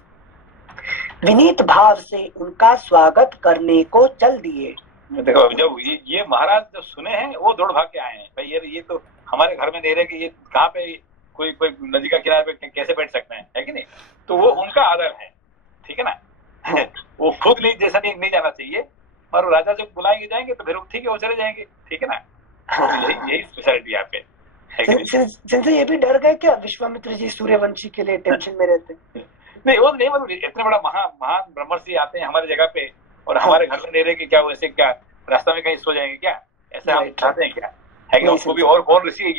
विनीत भाव से उनका स्वागत करने को चल दिए। देखो जब ये महाराज जब सुने हैं वो दौड़ भाग के आए हैं, भाई ये तो हमारे घर में नहीं रहे कि ये कहाँ पे कोई नदी का किनारे पे कैसे बैठ सकते हैं, है कि नहीं। तो वो उनका आदर है, ठीक है ना। वो खुद नहीं जैसा नहीं जाना चाहिए, और राजा जब बुलाएंगे जाएंगे तो फिर ठीक है वो चले जाएंगे, ठीक है ना। तो यही स्पेशलिटी यहाँ पे जिनसे ये भी डर गए क्या विश्वामित्र जी सूर्यवंशी के लिए टेंशन में रहते? नहीं वो नहीं, मतलब इतने बड़ा महान ब्रह्मर्षि आते हैं हमारे जगह पे और हमारे घर में नहीं रहे कि क्या वैसे क्या रास्ता में कहीं सो जाएंगे क्या, ऐसा हम चाहते हैं क्या, है कि उसको भी और कौन ऋषि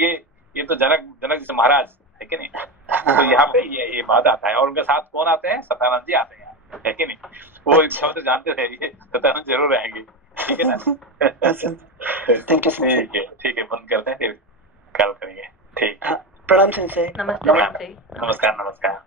ये तो जनक जी से महाराज है कि नहीं। तो यहाँ पे ये बात आता है, और उनके साथ कौन आते हैं? सतानंद जी आते हैं, है कि नहीं। वो शब्द जानते थे, ये सतानंद जरूर आएंगे, ठीक है ना। ठीक है बंद करते हैं, फिर कॉल करेंगे। ठीक, प्रणाम सेंसे। नमस्कार। नमस्कार।